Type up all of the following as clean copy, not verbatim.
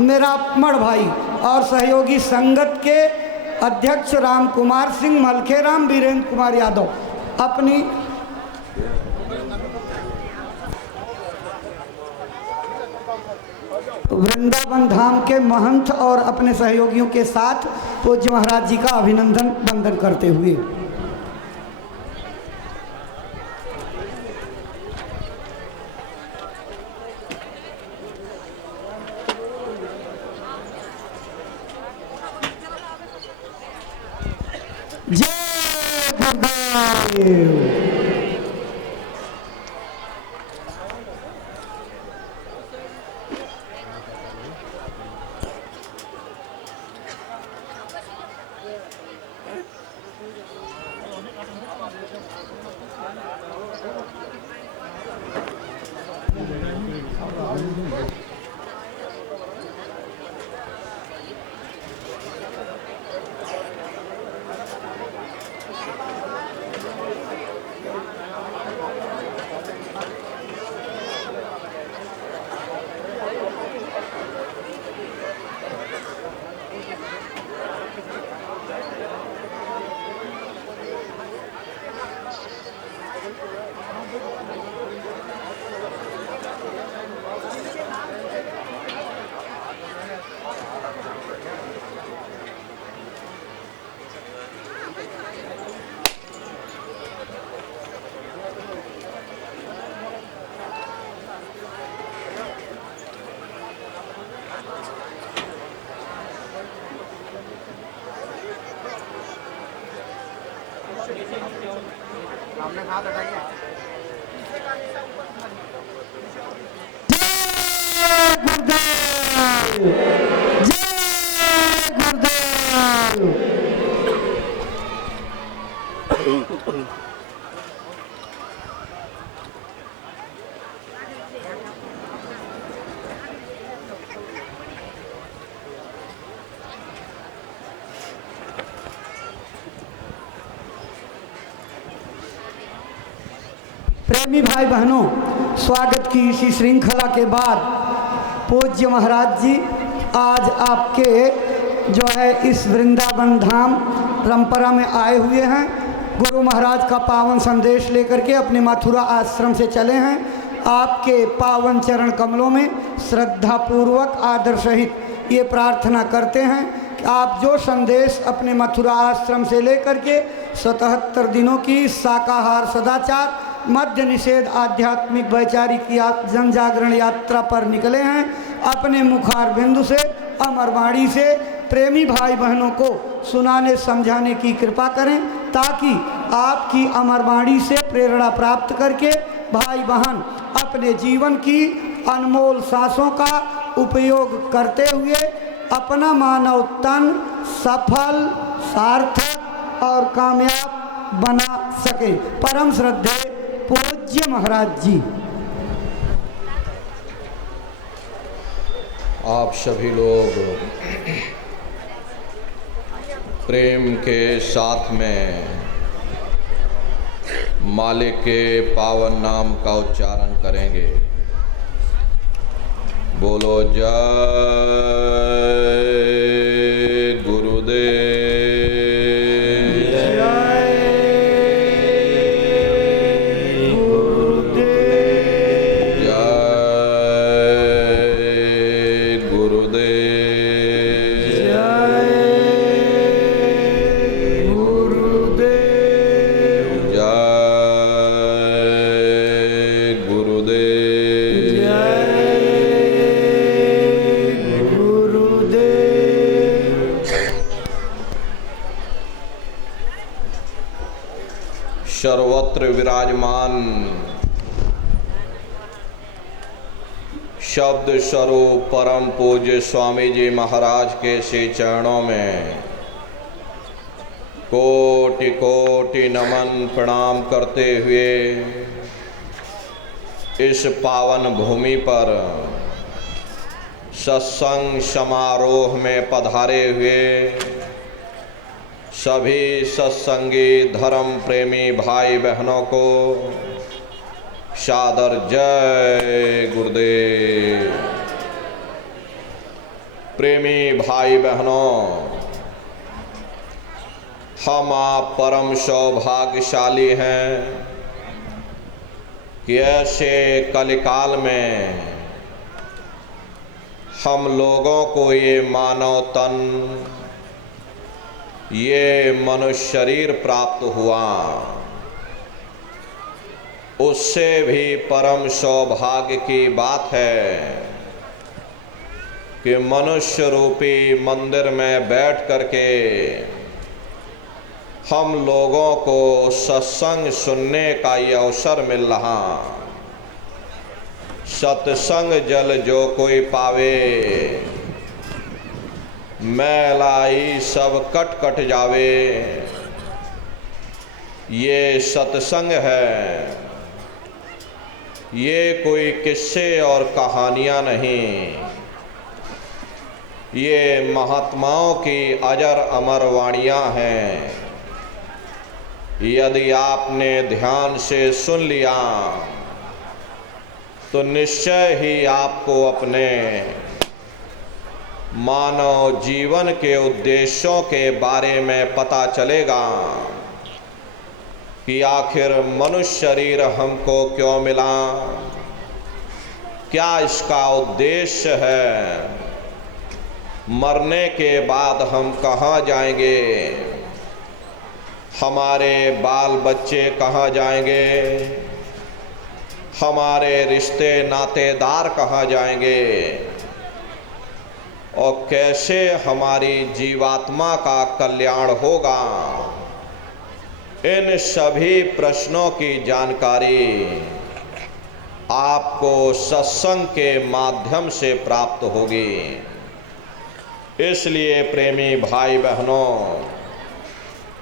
मेरा मड़ भाई और सहयोगी संगत के अध्यक्ष राम कुमार सिंह, मलखेराम वीरेंद्र कुमार यादव अपनी वृंदावन धाम के महंत और अपने सहयोगियों के साथ पूज्य महाराज जी का अभिनंदन वंदन करते हुए जय गुरुदेव। आपने हाथ हटाइए। जय गुरुदेव, जय गुरुदेव। प्रेमी भाई बहनों, स्वागत की इसी श्रृंखला के बाद पूज्य महाराज जी आज आपके जो है इस वृंदावन धाम परंपरा में आए हुए हैं। गुरु महाराज का पावन संदेश लेकर के अपने मथुरा आश्रम से चले हैं। आपके पावन चरण कमलों में श्रद्धापूर्वक आदर सहित ये प्रार्थना करते हैं कि आप जो संदेश अपने मथुरा आश्रम से लेकर के 77 दिनों की शाकाहार सदाचार मद्य निषेध आध्यात्मिक वैचारिक जन जागरण यात्रा पर निकले हैं, अपने मुखार बिंदु से अमरवाणी से प्रेमी भाई बहनों को सुनाने समझाने की कृपा करें, ताकि आपकी अमरवाणी से प्रेरणा प्राप्त करके भाई बहन अपने जीवन की अनमोल सांसों का उपयोग करते हुए अपना मानव तन सफल, सार्थक और कामयाब बना सके। परम श्रद्धेय पूज्य महाराज जी। आप सभी लोग प्रेम के साथ में मालिक के पावन नाम का उच्चारण करेंगे। बोलो जय गुरुदेव, सर्वत्र विराजमान शब्द स्वरूप परम पूज्य स्वामी जी महाराज के श्री चरणों में कोटि कोटि नमन प्रणाम करते हुए इस पावन भूमि पर सत्संग समारोह में पधारे हुए सभी सत्संगी धर्म प्रेमी भाई बहनों को सादर जय गुरुदेव। प्रेमी भाई बहनों, हम आप परम सौभाग्यशाली हैं कि ऐसे कलिकाल में हम लोगों को ये मानव तन, ये मनुष्य शरीर प्राप्त हुआ। उससे भी परम सौभाग्य की बात है कि मनुष्य रूपी मंदिर में बैठ करके हम लोगों को सत्संग सुनने का ये अवसर मिल रहा। सत्संग जल जो कोई पावे, मैलाई सब कट कट जावे। ये सत्संग है, ये कोई किस्से और कहानियाँ नहीं, ये महात्माओं की अजर अमर वाणियाँ हैं। यदि आपने ध्यान से सुन लिया तो निश्चय ही आपको अपने मानव जीवन के उद्देश्यों के बारे में पता चलेगा कि आखिर मनुष्य शरीर हमको क्यों मिला, क्या इसका उद्देश्य है, मरने के बाद हम कहाँ जाएंगे, हमारे बाल बच्चे कहाँ जाएंगे, हमारे रिश्ते नातेदार कहाँ जाएंगे और कैसे हमारी जीवात्मा का कल्याण होगा। इन सभी प्रश्नों की जानकारी आपको सत्संग के माध्यम से प्राप्त होगी। इसलिए प्रेमी भाई बहनों,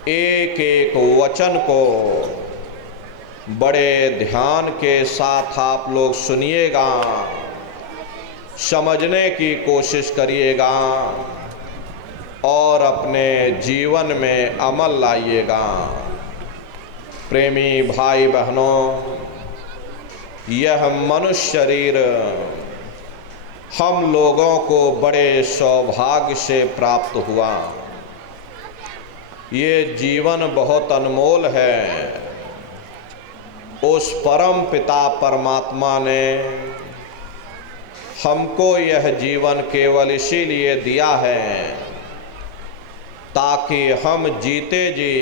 एक एक वचन को बड़े ध्यान के साथ आप लोग सुनिएगा, समझने की कोशिश करिएगा और अपने जीवन में अमल लाइएगा। प्रेमी भाई बहनों, यह मनुष्य शरीर हम लोगों को बड़े सौभाग्य से प्राप्त हुआ। ये जीवन बहुत अनमोल है। उस परम पिता परमात्मा ने हमको यह जीवन केवल इसीलिए दिया है ताकि हम जीते जी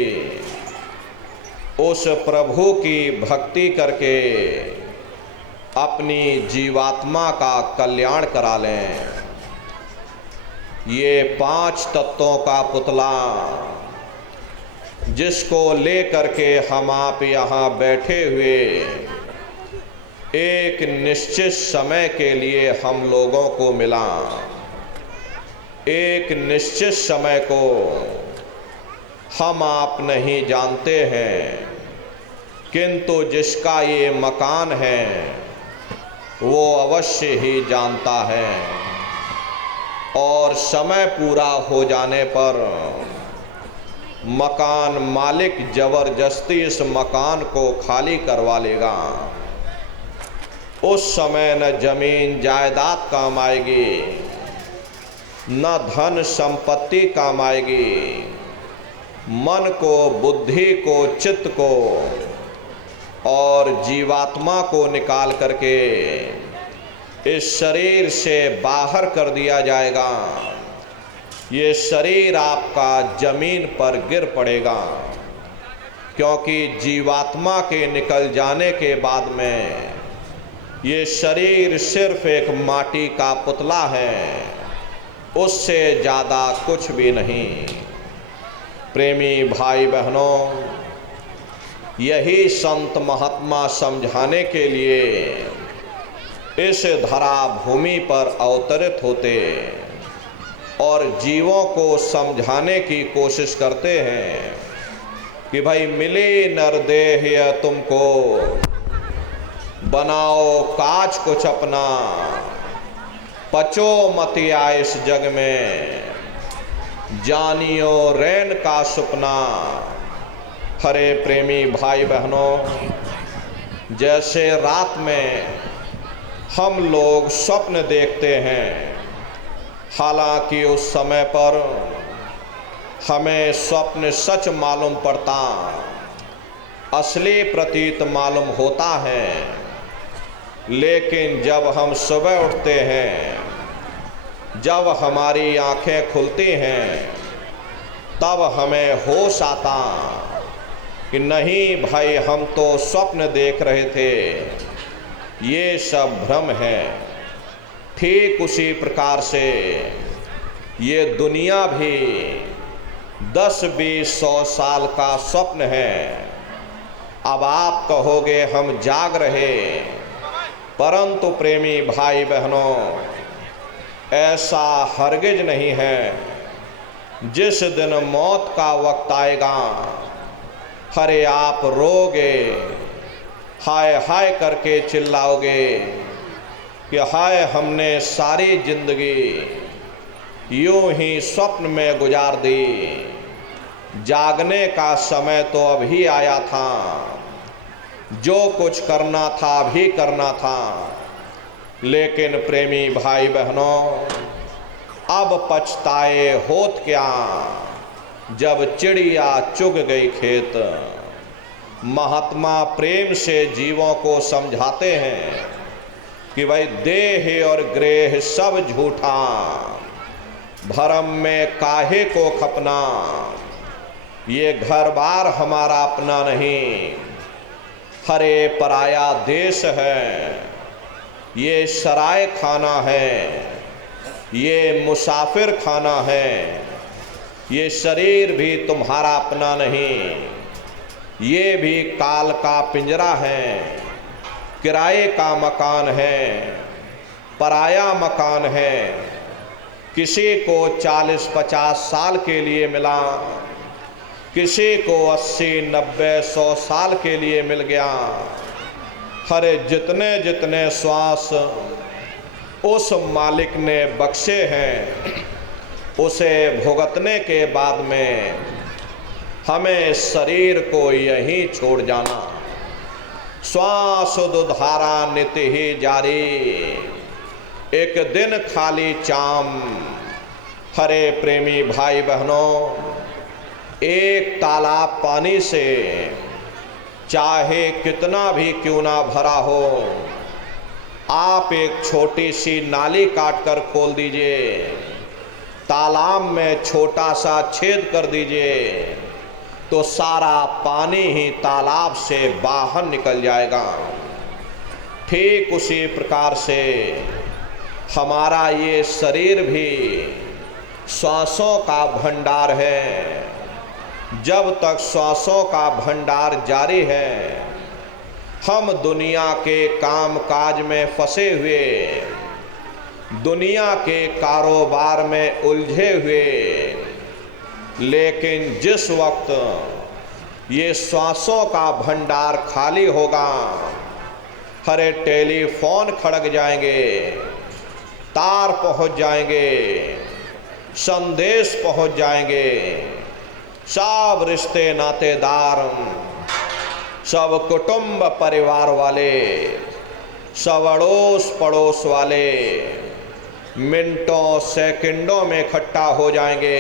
उस प्रभु की भक्ति करके अपनी जीवात्मा का कल्याण करा लें। ये 5 तत्वों का पुतला जिसको ले करके हम आप यहाँ बैठे हुए एक निश्चित समय के लिए हम लोगों को मिला। एक निश्चित समय को हम आप नहीं जानते हैं, किंतु जिसका ये मकान है वो अवश्य ही जानता है और समय पूरा हो जाने पर मकान मालिक जबरदस्ती इस मकान को खाली करवा लेगा। उस समय न जमीन जायदाद काम आएगी, न धन संपत्ति काम आएगी। मन को, बुद्धि को, चित्त को और जीवात्मा को निकाल करके इस शरीर से बाहर कर दिया जाएगा। ये शरीर आपका जमीन पर गिर पड़ेगा, क्योंकि जीवात्मा के निकल जाने के बाद में ये शरीर सिर्फ एक माटी का पुतला है, उससे ज़्यादा कुछ भी नहीं। प्रेमी भाई बहनों, यही संत महात्मा समझाने के लिए इस धरा भूमि पर अवतरित होते और जीवों को समझाने की कोशिश करते हैं कि भाई मिली नरदेह तुमको, बनाओ काज कुछ अपना, पचो मतिया इस जग में, जानियो रैन का सुपना। हरे प्रेमी भाई बहनों, जैसे रात में हम लोग स्वप्न देखते हैं, हालांकि उस समय पर हमें स्वप्न सच मालूम पड़ता, असली प्रतीत मालूम होता है, लेकिन जब हम सुबह उठते हैं, जब हमारी आंखें खुलती हैं, तब हमें होश आता कि नहीं भाई, हम तो स्वप्न देख रहे थे, ये सब भ्रम है। ठीक उसी प्रकार से ये दुनिया भी 10-20-100 साल का स्वप्न है। अब आप कहोगे हम जाग रहे, परंतु प्रेमी भाई बहनों, ऐसा हरगिज नहीं है। जिस दिन मौत का वक्त आएगा, हरे आप रोगे, हाय हाय करके चिल्लाओगे कि हाय, हमने सारी जिंदगी यूं ही स्वप्न में गुजार दी, जागने का समय तो अभी आया था, जो कुछ करना था अभी करना था। लेकिन प्रेमी भाई बहनों, अब पछताए होत क्या, जब चिड़िया चुग गई खेत। महात्मा प्रेम से जीवों को समझाते हैं कि भाई देह और ग्रेह सब झूठा, भरम में काहे को खपना, ये घर बार हमारा अपना नहीं, हरे पराया देश है, ये सराय खाना है, ये मुसाफिर खाना है, ये शरीर भी तुम्हारा अपना नहीं, ये भी काल का पिंजरा है, किराए का मकान है, पराया मकान है। किसी को 40-50 साल के लिए मिला, किसी को 80-90-100 साल के लिए मिल गया। हरे जितने जितने श्वास उस मालिक ने बख्शे हैं, उसे भुगतने के बाद में हमें शरीर को यहीं छोड़ जाना। श्वास उद्धारा नित्य ही जारी, एक दिन खाली चाम। हरे प्रेमी भाई बहनों, एक तालाब पानी से चाहे कितना भी क्यों ना भरा हो, आप एक छोटी सी नाली काटकर खोल दीजिए, तालाब में छोटा सा छेद कर दीजिए, तो सारा पानी ही तालाब से बाहर निकल जाएगा। ठीक उसी प्रकार से हमारा ये शरीर भी श्वासों का भंडार है। जब तक श्वासों का भंडार जारी है, हम दुनिया के काम काज में फंसे हुए, दुनिया के कारोबार में उलझे हुए, लेकिन जिस वक्त ये श्वासों का भंडार खाली होगा, हरे टेलीफोन खड़क जाएंगे, तार पहुंच जाएंगे, संदेश पहुंच जाएंगे, सब रिश्ते नातेदार, सब कुटुंब परिवार वाले, सब अड़ोस पड़ोस वाले मिनटों सेकंडों में इकट्ठा हो जाएंगे।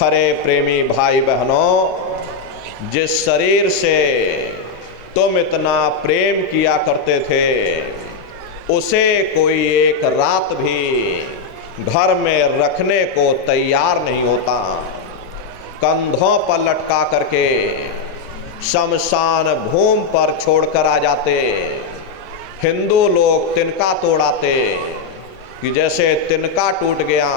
हरे प्रेमी भाई बहनों, जिस शरीर से तुम इतना प्रेम किया करते थे, उसे कोई एक रात भी घर में रखने को तैयार नहीं होता। कंधों पर लटका करके शमशान भूमि पर छोड़कर आ जाते। हिंदू लोग तिनका तोड़ाते कि जैसे तिनका टूट गया,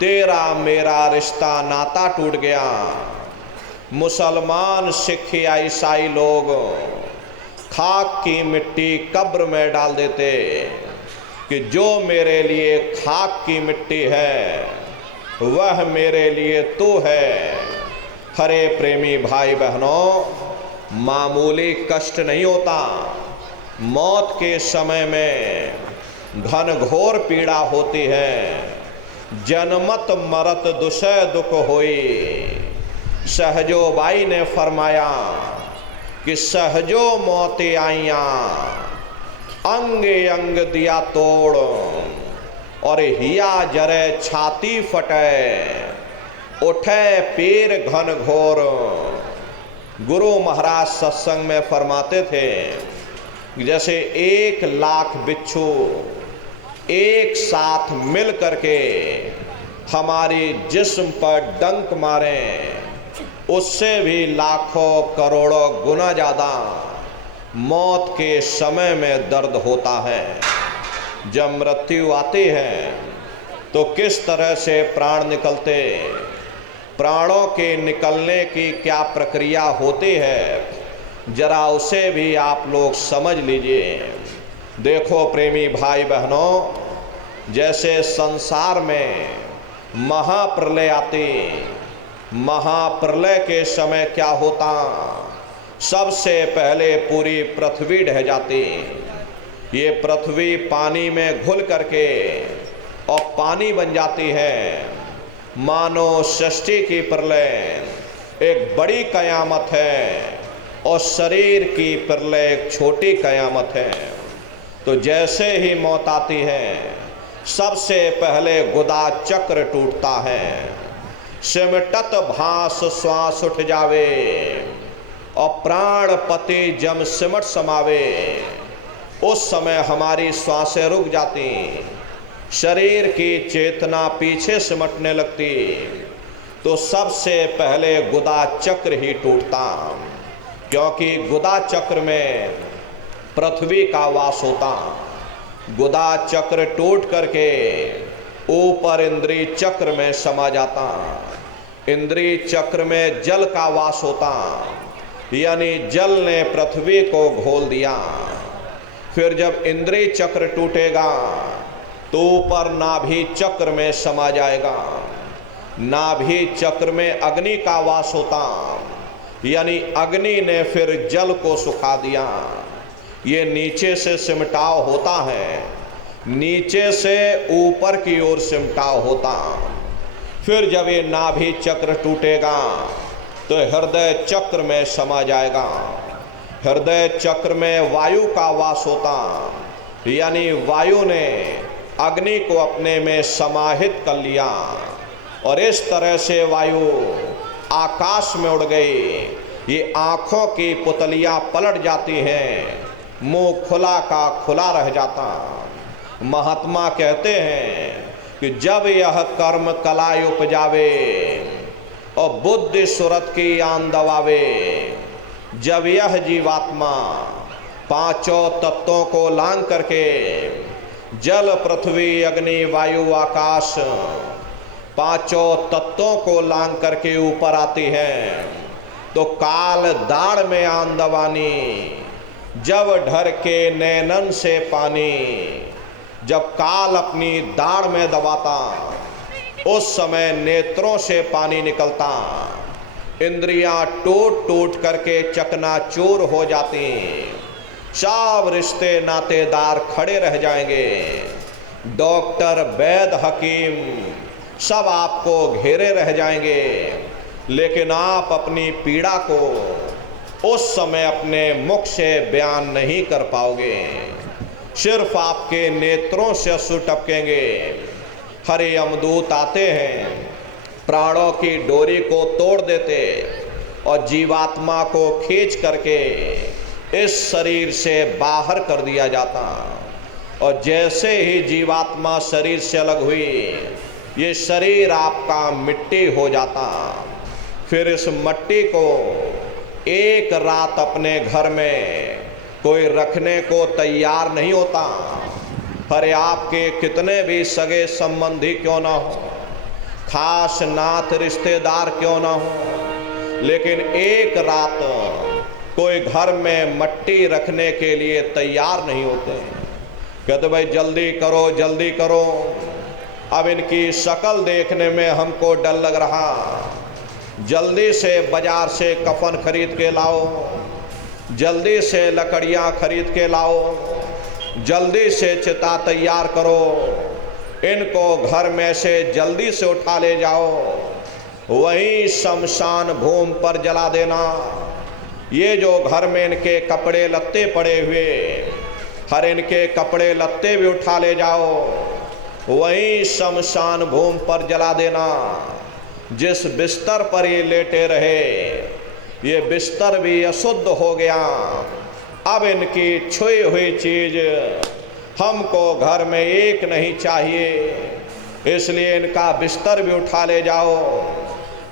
तेरा मेरा रिश्ता नाता टूट गया। मुसलमान, सिख या ईसाई लोग खाक की मिट्टी कब्र में डाल देते कि जो मेरे लिए खाक की मिट्टी है, वह मेरे लिए तू है। हरे प्रेमी भाई बहनों, मामूली कष्ट नहीं होता। मौत के समय में घनघोर पीड़ा होती है। जनमत मरत दुसह दुख होई। सहजोबाई ने फरमाया कि सहजो मौते आइयाँ, अंग अंग दिया तोड़। और हिया जरे छाती फटे, उठे पीर घन घोर। गुरु महाराज सत्संग में फरमाते थे जैसे 1,00,000 बिच्छू एक साथ मिल करके हमारी जिस्म पर डंक मारें, उससे भी लाखों करोड़ों गुना ज़्यादा मौत के समय में दर्द होता है। जब मृत्यु आती है तो किस तरह से प्राण निकलते, प्राणों के निकलने की क्या प्रक्रिया होती है, जरा उसे भी आप लोग समझ लीजिए। देखो प्रेमी भाई बहनों, जैसे संसार में महाप्रलय आती, महाप्रलय के समय क्या होता, सबसे पहले पूरी पृथ्वी ढह जाती। ये पृथ्वी पानी में घुल करके और पानी बन जाती है। मानो सृष्टि की प्रलय एक बड़ी कयामत है और शरीर की प्रलय एक छोटी कयामत है। तो जैसे ही मौत आती है, सबसे पहले गुदा चक्र टूटता है, सिमटत भास श्वास उठ जावे और प्राण पति जम सिमट समावे। उस समय हमारी श्वासें रुक जाती, शरीर की चेतना पीछे सिमटने लगती। तो सबसे पहले गुदा चक्र ही टूटता, क्योंकि गुदा चक्र में पृथ्वी का वास होता। गुदा चक्र टूट करके ऊपर इंद्रिय चक्र में समा जाता। इंद्रिय चक्र में जल का वास होता, यानी जल ने पृथ्वी को घोल दिया। फिर जब इंद्रिय चक्र टूटेगा तो ऊपर नाभि चक्र में समा जाएगा। नाभि चक्र में अग्नि का वास होता, यानी अग्नि ने फिर जल को सुखा दिया। ये नीचे से सिमटाव होता है, नीचे से ऊपर की ओर सिमटाव होता। फिर जब ये नाभि चक्र टूटेगा तो हृदय चक्र में समा जाएगा। हृदय चक्र में वायु का वास होता, यानी वायु ने अग्नि को अपने में समाहित कर लिया और इस तरह से वायु आकाश में उड़ गई। ये आँखों की पुतलियाँ पलट जाती हैं, मुंह खुला का खुला रह जाता। महात्मा कहते हैं कि जब यह कर्म कलाय उपजावे और बुद्धि सुरत की आन दबावे, जब यह जीवात्मा पांचों तत्वों को लांग करके जल पृथ्वी अग्नि वायु आकाश पांचों तत्वों को लांग करके ऊपर आती है, तो काल दाढ़ में आन दबानी, जब ढर के नैनन से पानी। जब काल अपनी दाढ़ में दबाता उस समय नेत्रों से पानी निकलता, इंद्रियां टूट टूट करके चकनाचूर हो जाती, सब रिश्ते नातेदार खड़े रह जाएंगे। डॉक्टर वैद्य हकीम सब आपको घेरे रह जाएंगे, लेकिन आप अपनी पीड़ा को उस समय अपने मुख से बयान नहीं कर पाओगे। सिर्फ आपके नेत्रों से अश्रु टपकेंगे। हरे यमदूत आते हैं, प्राणों की डोरी को तोड़ देते और जीवात्मा को खींच करके इस शरीर से बाहर कर दिया जाता। और जैसे ही जीवात्मा शरीर से अलग हुई, ये शरीर आपका मिट्टी हो जाता। फिर इस मिट्टी को एक रात अपने घर में कोई रखने को तैयार नहीं होता। अरे आपके कितने भी सगे संबंधी क्यों ना हो, खास नाथ रिश्तेदार क्यों ना हो, लेकिन एक रात कोई घर में मट्टी रखने के लिए तैयार नहीं होते। कहते भाई जल्दी करो जल्दी करो, अब इनकी शक्ल देखने में हमको डर लग रहा, जल्दी से बाजार से कफन खरीद के लाओ, जल्दी से लकड़ियाँ खरीद के लाओ, जल्दी से चिता तैयार करो, इनको घर में से जल्दी से उठा ले जाओ, वहीं शमशान भूमि पर जला देना। ये जो घर में इनके कपड़े लत्ते पड़े हुए, हर इनके कपड़े लत्ते भी उठा ले जाओ, वहीं शमशान भूमि पर जला देना। जिस बिस्तर पर ये लेटे रहे ये बिस्तर भी अशुद्ध हो गया। अब इनकी छुई हुई चीज हमको घर में एक नहीं चाहिए, इसलिए इनका बिस्तर भी उठा ले जाओ,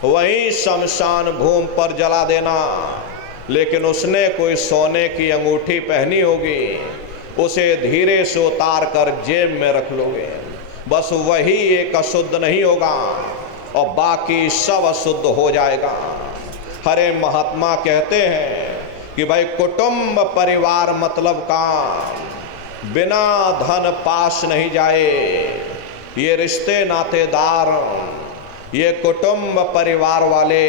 वहीं शमशान भूमि पर जला देना। लेकिन उसने कोई सोने की अंगूठी पहनी होगी, उसे धीरे से उतार कर जेब में रख लोगे। बस वही एक अशुद्ध नहीं होगा और बाकी सब अशुद्ध हो जाएगा। हरे महात्मा कहते हैं कि भाई कुटुंब परिवार मतलब का बिना धन पास नहीं जाए। ये रिश्ते नातेदार, ये कुटुंब परिवार वाले,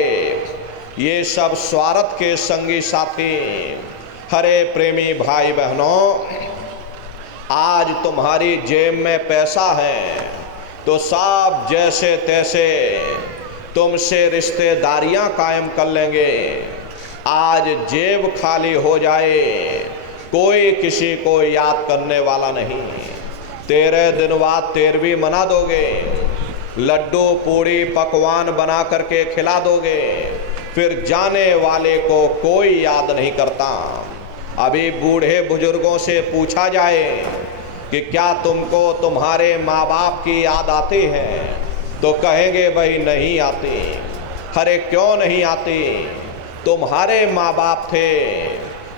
ये सब स्वार्थ के संगी साथी। हरे प्रेमी भाई बहनों, आज तुम्हारी जेब में पैसा है तो सब जैसे तैसे तुमसे रिश्तेदारियां कायम कर लेंगे। आज जेब खाली हो जाए कोई किसी को याद करने वाला नहीं। 13 दिन बाद 13वीं मना दोगे, लड्डू पूड़ी पकवान बना करके खिला दोगे, फिर जाने वाले को कोई याद नहीं करता। अभी बूढ़े बुजुर्गों से पूछा जाए कि क्या तुमको तुम्हारे माँ बाप की याद आती है तो कहेंगे भाई नहीं आती। अरे क्यों नहीं आती? तुम्हारे माँ बाप थे,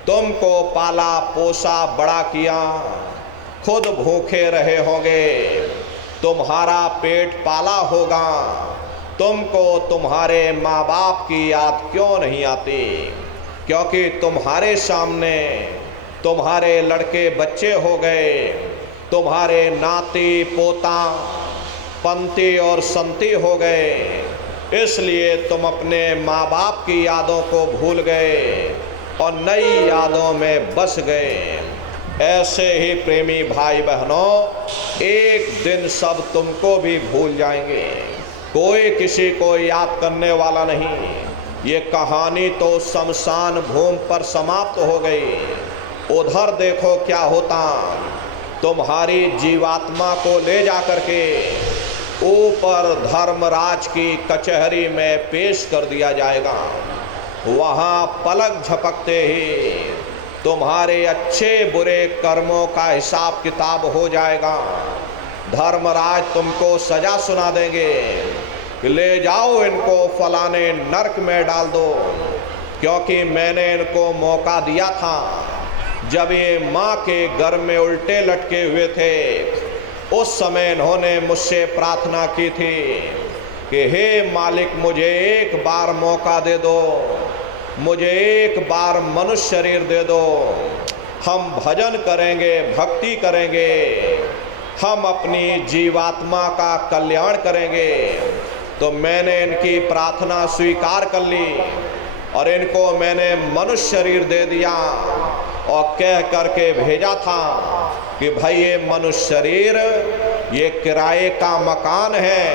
तुमको पाला पोसा बड़ा किया, खुद भूखे रहे होंगे, तुम्हारा पेट पाला होगा, तुमको तुम्हारे माँ बाप की याद क्यों नहीं आती? क्योंकि तुम्हारे सामने तुम्हारे लड़के बच्चे हो गए, तुम्हारे नाती पोता पंती और संती हो गए, इसलिए तुम अपने माँ बाप की यादों को भूल गए और नई यादों में बस गए। ऐसे ही प्रेमी भाई बहनों, एक दिन सब तुमको भी भूल जाएंगे, कोई किसी को याद करने वाला नहीं। ये कहानी तो शमशान भूमि पर समाप्त हो गई। उधर देखो क्या होता, तुम्हारी जीवात्मा को ले जा करके ऊपर धर्मराज की कचहरी में पेश कर दिया जाएगा। वहाँ पलक झपकते ही तुम्हारे अच्छे बुरे कर्मों का हिसाब किताब हो जाएगा। धर्मराज तुमको सजा सुना देंगे कि ले जाओ इनको फलाने नरक में डाल दो, क्योंकि मैंने इनको मौका दिया था जब ये माँ के घर में उल्टे लटके हुए थे। उस समय इन्होंने मुझसे प्रार्थना की थी कि हे मालिक मुझे एक बार मौका दे दो, मुझे एक बार मनुष्य शरीर दे दो, हम भजन करेंगे, भक्ति करेंगे, हम अपनी जीवात्मा का कल्याण करेंगे। तो मैंने इनकी प्रार्थना स्वीकार कर ली और इनको मैंने मनुष्य शरीर दे दिया और कह करके भेजा था कि भाई ये मनुष्य शरीर ये किराए का मकान है,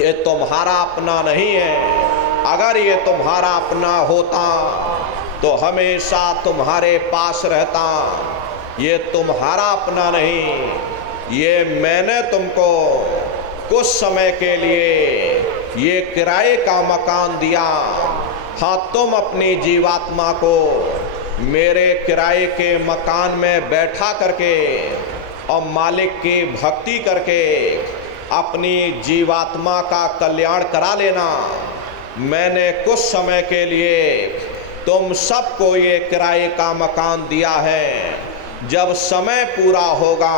ये तुम्हारा अपना नहीं है। अगर ये तुम्हारा अपना होता तो हमेशा तुम्हारे पास रहता। ये तुम्हारा अपना नहीं, ये मैंने तुमको कुछ समय के लिए ये किराए का मकान दिया। हाँ, तुम अपनी जीवात्मा को मेरे किराए के मकान में बैठा करके और मालिक की भक्ति करके अपनी जीवात्मा का कल्याण करा लेना। मैंने कुछ समय के लिए तुम सबको ये किराए का मकान दिया है। जब समय पूरा होगा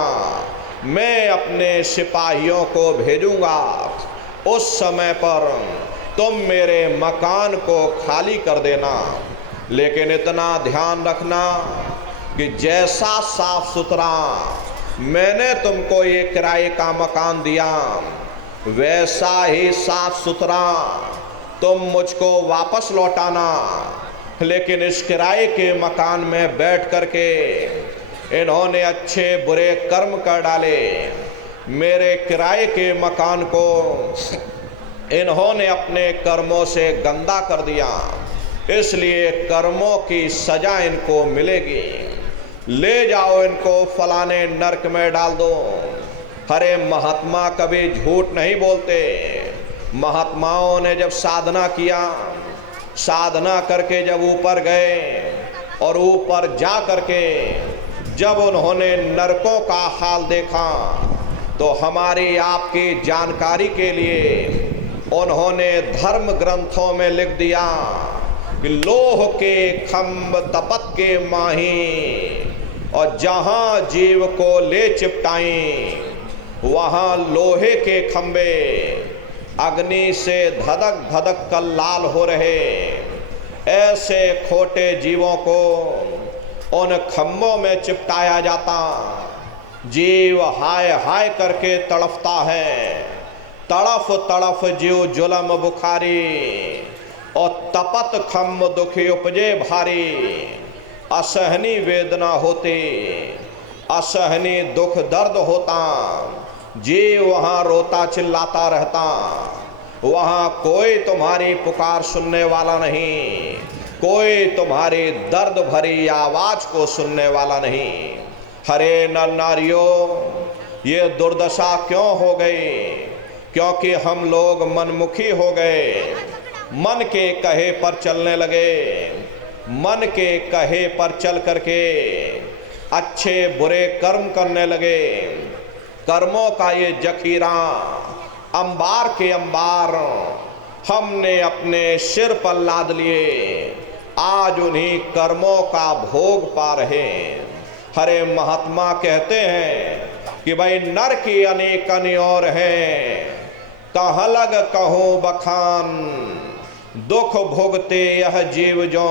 मैं अपने सिपाहियों को भेजूंगा, उस समय पर तुम मेरे मकान को खाली कर देना। लेकिन इतना ध्यान रखना कि जैसा साफ सुथरा मैंने तुमको ये किराए का मकान दिया, वैसा ही साफ सुथरा तुम मुझको वापस लौटाना। लेकिन इस किराए के मकान में बैठ करके इन्होंने अच्छे बुरे कर्म कर डाले। मेरे किराए के मकान को इन्होंने अपने कर्मों से गंदा कर दिया, इसलिए कर्मों की सजा इनको मिलेगी। ले जाओ इनको फलाने नरक में डाल दो। हरे महात्मा कभी झूठ नहीं बोलते। महात्माओं ने जब साधना किया, साधना करके जब ऊपर गए और ऊपर जा करके जब उन्होंने नरकों का हाल देखा, तो हमारी आपकी जानकारी के लिए उन्होंने धर्म ग्रंथों में लिख दिया कि लोह के खम्भ तपत के माही, और जहाँ जीव को ले चिपटाई वहाँ लोहे के खम्भे अग्नि से धधक धधक कर लाल हो रहे। ऐसे खोटे जीवों को उन खम्भों में चिपटाया जाता। जीव हाय हाय करके तड़फता है। तड़फ तड़फ जीव जुलम बुखारी, और तपत खम्भ दुखी उपजे भारी। असहनी वेदना होती, असहनी दुख दर्द होता। जीव वहाँ रोता चिल्लाता रहता। वहाँ कोई तुम्हारी पुकार सुनने वाला नहीं, कोई तुम्हारी दर्द भरी आवाज को सुनने वाला नहीं। हरे नर नारियों, ये दुर्दशा क्यों हो गई? क्योंकि हम लोग मनमुखी हो गए, मन के कहे पर चलने लगे। मन के कहे पर चल करके अच्छे बुरे कर्म करने लगे। कर्मों का ये जखीरा अंबार के अंबार हमने अपने सिर पर लाद लिए। आज उन्हीं कर्मों का भोग पा रहे। हरे महात्मा कहते हैं कि भाई नर की अनेक और हैं, कहाँ लग कहो बखान। दुख भोगते यह जीव जो,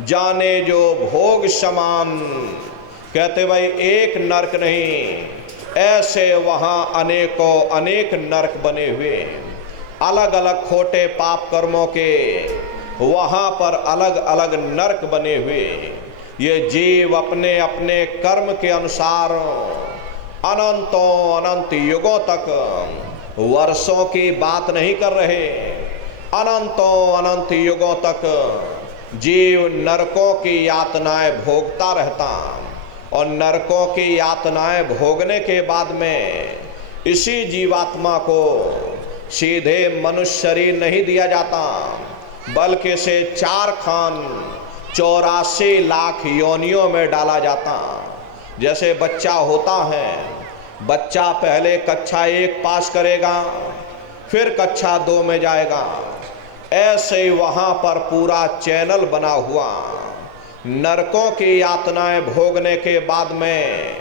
जाने जो भोग समान। कहते भाई एक नरक नहीं, ऐसे वहाँ अनेकों अनेक नरक बने हुए। अलग अलग खोटे पाप कर्मों के वहाँ पर अलग अलग नरक बने हुए। ये जीव अपने अपने कर्म के अनुसार अनंतों अनंत युगों तक, वर्षों की बात नहीं कर रहे, अनंतों अनंत युगों तक जीव नरकों की यातनाएं भोगता रहता। और नरकों की यातनाएं भोगने के बाद में इसी जीवात्मा को सीधे मनुष्य शरीर नहीं दिया जाता, बल्कि इसे 4 खान 84 लाख योनियों में डाला जाता। जैसे बच्चा होता है, बच्चा पहले कक्षा 1 पास करेगा, फिर कक्षा 2 में जाएगा। ऐसे वहाँ पर पूरा चैनल बना हुआ। नरकों की यातनाएं भोगने के बाद में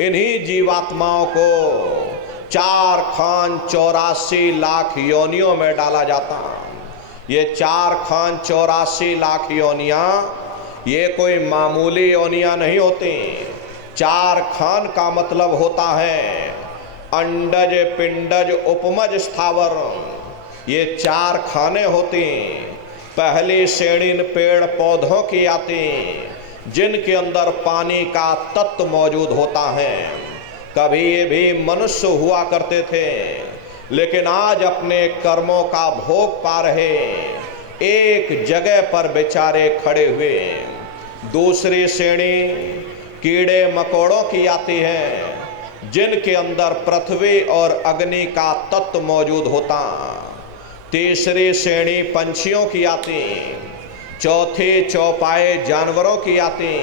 इन्हीं जीवात्माओं को 4 खान 84 लाख योनियों में डाला जाता। ये 4 खान 84 लाख योनियाँ ये कोई मामूली योनियाँ नहीं होती। 4 खान का मतलब होता है अंडज पिंडज उपमज स्थावर। ये 4 खाने होती। पहली श्रेणी पेड़ पौधों की आती, जिनके अंदर पानी का तत्व मौजूद होता है। कभी ये भी मनुष्य हुआ करते थे, लेकिन आज अपने कर्मों का भोग पा रहे एक जगह पर बेचारे खड़े हुए। दूसरी श्रेणी कीड़े मकोड़ों की आती है, जिनके अंदर पृथ्वी और अग्नि का तत्व मौजूद होता। तीसरी श्रेणी पंछियों की आती। चौथी चौपाए जानवरों की आती।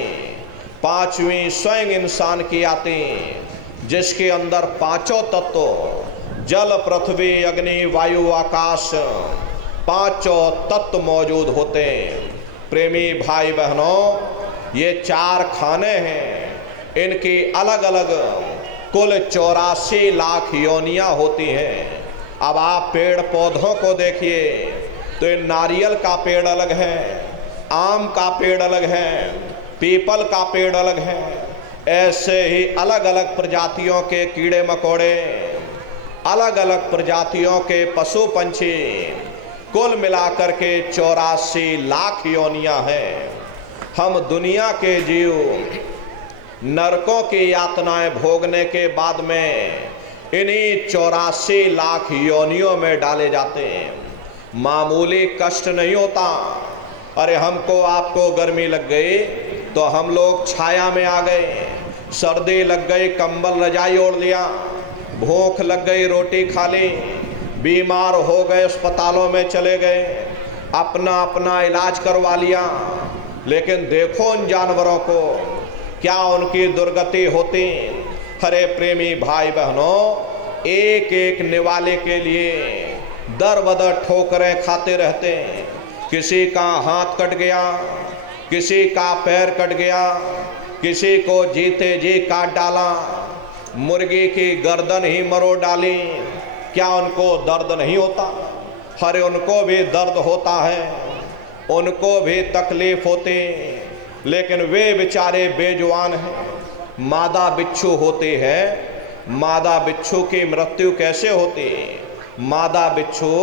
5वीं स्वयं इंसान की आती, जिसके अंदर 5 तत्व जल पृथ्वी अग्नि वायु आकाश 5 तत्व मौजूद होते। प्रेमी भाई बहनों, ये 4 खाने हैं। इनकी अलग अलग कुल 84 लाख योनियां होती हैं। अब आप पेड़ पौधों को देखिए तो ये नारियल का पेड़ अलग है, आम का पेड़ अलग है, पीपल का पेड़ अलग है। ऐसे ही अलग अलग प्रजातियों के कीड़े मकोड़े, अलग अलग प्रजातियों के पशु पंछी, कुल मिलाकर के 84 लाख योनियां हैं। हम दुनिया के जीव नरकों की यातनाएं भोगने के बाद में इन्हीं 84 लाख योनियों में डाले जाते हैं। मामूली कष्ट नहीं होता। अरे हमको आपको गर्मी लग गई तो हम लोग छाया में आ गए, सर्दी लग गई कंबल रजाई ओढ़ लिया, भूख लग गई रोटी खा ली, बीमार हो गए अस्पतालों में चले गए, अपना अपना इलाज करवा लिया। लेकिन देखो उन जानवरों को, क्या उनकी दुर्गति होती। हरे प्रेमी भाई बहनों, एक एक निवाले के लिए दर बदर ठोकरें खाते रहते हैं। किसी का हाथ कट गया, किसी का पैर कट गया, किसी को जीते जी काट डाला, मुर्गी की गर्दन ही मरोड़ डाली। क्या उनको दर्द नहीं होता? अरे उनको भी दर्द होता है, उनको भी तकलीफ होती, लेकिन वे बेचारे बेजुबान हैं। मादा बिच्छू होती है, मादा बिच्छू की मृत्यु कैसे होती? मादा बिच्छू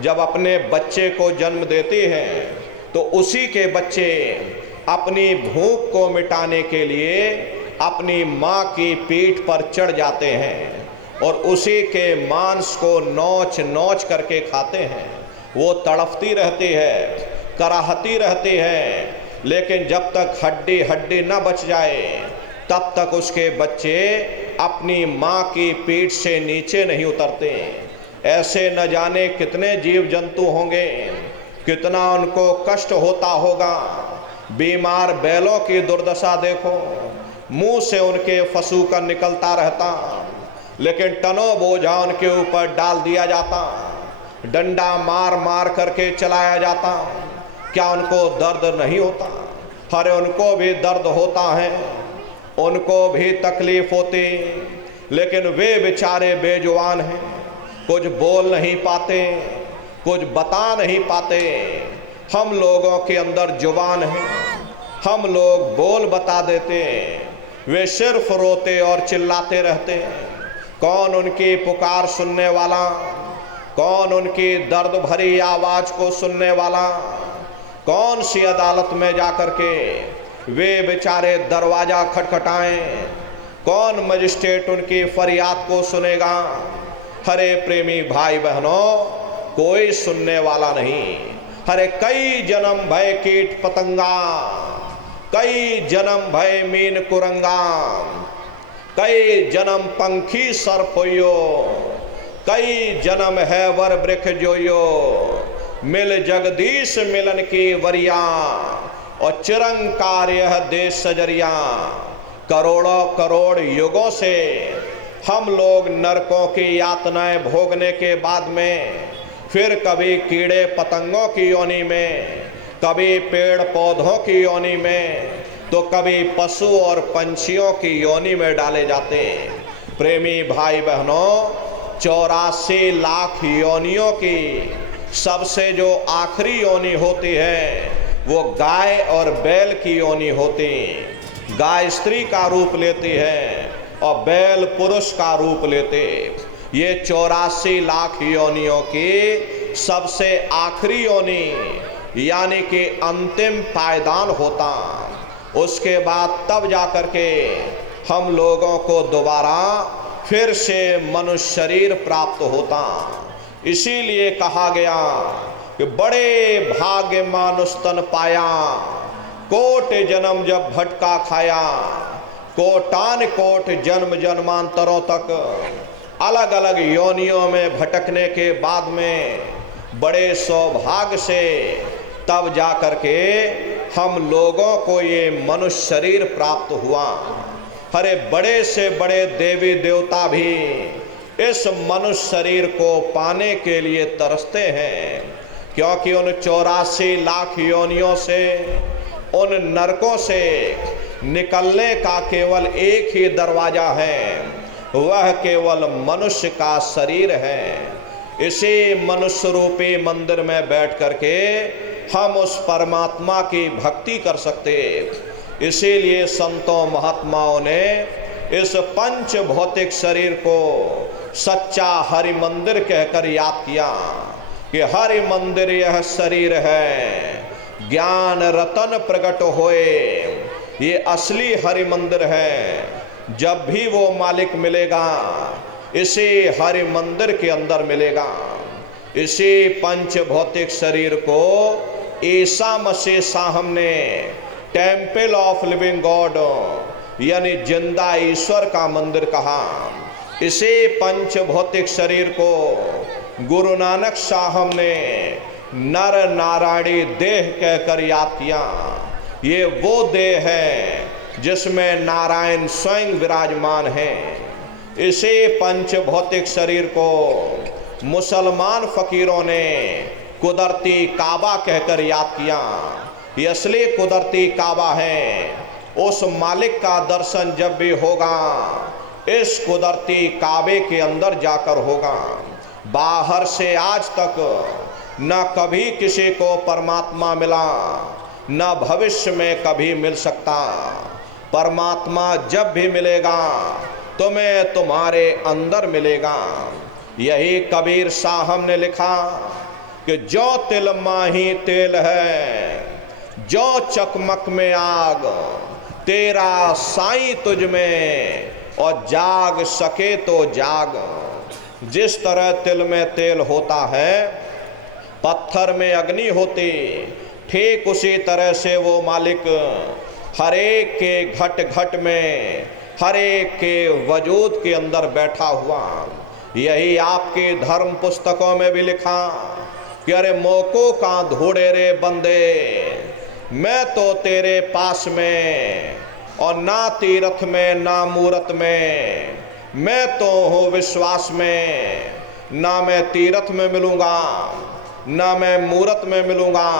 जब अपने बच्चे को जन्म देती है तो उसी के बच्चे अपनी भूख को मिटाने के लिए अपनी माँ की पीठ पर चढ़ जाते हैं और उसी के मांस को नोच नोच करके खाते हैं। वो तड़पती रहती है, कराहती रहती है, लेकिन जब तक हड्डी हड्डी न बच जाए तब तक उसके बच्चे अपनी माँ की पीठ से नीचे नहीं उतरते। ऐसे न जाने कितने जीव जंतु होंगे, कितना उनको कष्ट होता होगा। बीमार बैलों की दुर्दशा देखो, मुंह से उनके फसूकन निकलता रहता, लेकिन टनों बोझा उनके ऊपर डाल दिया जाता, डंडा मार मार करके चलाया जाता। क्या उनको दर्द नहीं होता? अरे उनको भी दर्द होता है, उनको भी तकलीफ होती, लेकिन वे बेचारे बेजुबान हैं। कुछ बोल नहीं पाते, कुछ बता नहीं पाते। हम लोगों के अंदर जुबान है, हम लोग बोल बता देते, वे सिर्फ रोते और चिल्लाते रहते हैं। कौन उनकी पुकार सुनने वाला, कौन उनकी दर्द भरी आवाज़ को सुनने वाला? कौन सी अदालत में जाकर के वे बेचारे दरवाज़ा खटखटाएं? कौन मजिस्ट्रेट उनकी फरियाद को सुनेगा? हरे प्रेमी भाई बहनों, कोई सुनने वाला नहीं। हरे कई जन्म भय कीट पतंगा, कई जन्म भय मीन कुरंगा, कई जन्म पंखी सर्प होयो, कई जन्म है वर वृक्ष जोयो। मिल जगदीश मिलन की वरिया और चिरंकार यह देश सजरिया। करोड़ों करोड़ युगों से हम लोग नरकों की यातनाएं भोगने के बाद में फिर कभी कीड़े पतंगों की योनि में, कभी पेड़ पौधों की योनि में, तो कभी पशु और पंछियों की योनि में डाले जाते हैं। प्रेमी भाई बहनों, 84 लाख योनियों की सबसे जो आखिरी योनि होती है वो गाय और बैल की योनि होती। गाय स्त्री का रूप लेती है और बैल पुरुष का रूप लेते। ये 84 लाख योनियों की सबसे आखिरी योनि यानी कि अंतिम पायदान होता। उसके बाद तब जाकर के हम लोगों को दोबारा फिर से मनुष्य शरीर प्राप्त होता। इसीलिए कहा गया कि बड़े भाग्य मानुष तन पाया, कोट जन्म जब भटका खाया। कोटान कोट जन्म जन्मांतरों तक अलग अलग योनियों में भटकने के बाद में बड़े सौभाग्य से तब जा कर के हम लोगों को ये मनुष्य शरीर प्राप्त हुआ। अरे बड़े से बड़े देवी देवता भी इस मनुष्य शरीर को पाने के लिए तरसते हैं, क्योंकि उन 84 लाख योनियों से, उन नरकों से निकलने का केवल एक ही दरवाजा है, वह केवल मनुष्य का शरीर है। इसी मनुष्य रूपी मंदिर में बैठ करके हम उस परमात्मा की भक्ति कर सकते। इसीलिए संतों महात्माओं ने इस पंच भौतिक शरीर को सच्चा हरि मंदिर कहकर याद किया कि हरि मंदिर यह शरीर है, ज्ञान रतन प्रकट होए। ये असली हरि मंदिर है। जब भी वो मालिक मिलेगा इसी हरि मंदिर के अंदर मिलेगा। इसी पंच भौतिक शरीर को ईसा मसीह साहब ने टेम्पल ऑफ लिविंग गॉड यानी जिंदा ईश्वर का मंदिर कहा। इसी पंच भौतिक शरीर को गुरु नानक साहब ने नर नारायणी देह कहकर याद किया। ये वो देह है जिसमें नारायण स्वयं विराजमान है। इसी पंच भौतिक शरीर को मुसलमान फकीरों ने कुदरती काबा कहकर याद किया। ये असली कुदरती काबा है। उस मालिक का दर्शन जब भी होगा इस कुदरती काबे के अंदर जाकर होगा। बाहर से आज तक न कभी किसी को परमात्मा मिला, न भविष्य में कभी मिल सकता। परमात्मा जब भी मिलेगा तुम्हें तुम्हारे अंदर मिलेगा। यही कबीर साहब ने लिखा कि जो तिल माही तेल है, जो चकमक में आग, तेरा साईं तुझ में, और जाग सके तो जाग। जिस तरह तिल में तेल होता है, पत्थर में अग्नि होती, ठीक उसी तरह से वो मालिक हर एक के घट घट में, हर एक के वजूद के अंदर बैठा हुआ। यही आपके धर्म पुस्तकों में भी लिखा कि अरे मोको का धोड़े रे बंदे, मैं तो तेरे पास में, और ना तीरथ में ना मूरत में, मैं तो हूँ विश्वास में। ना मैं तीरथ में मिलूँगा, ना मैं मूरत में मिलूँगा,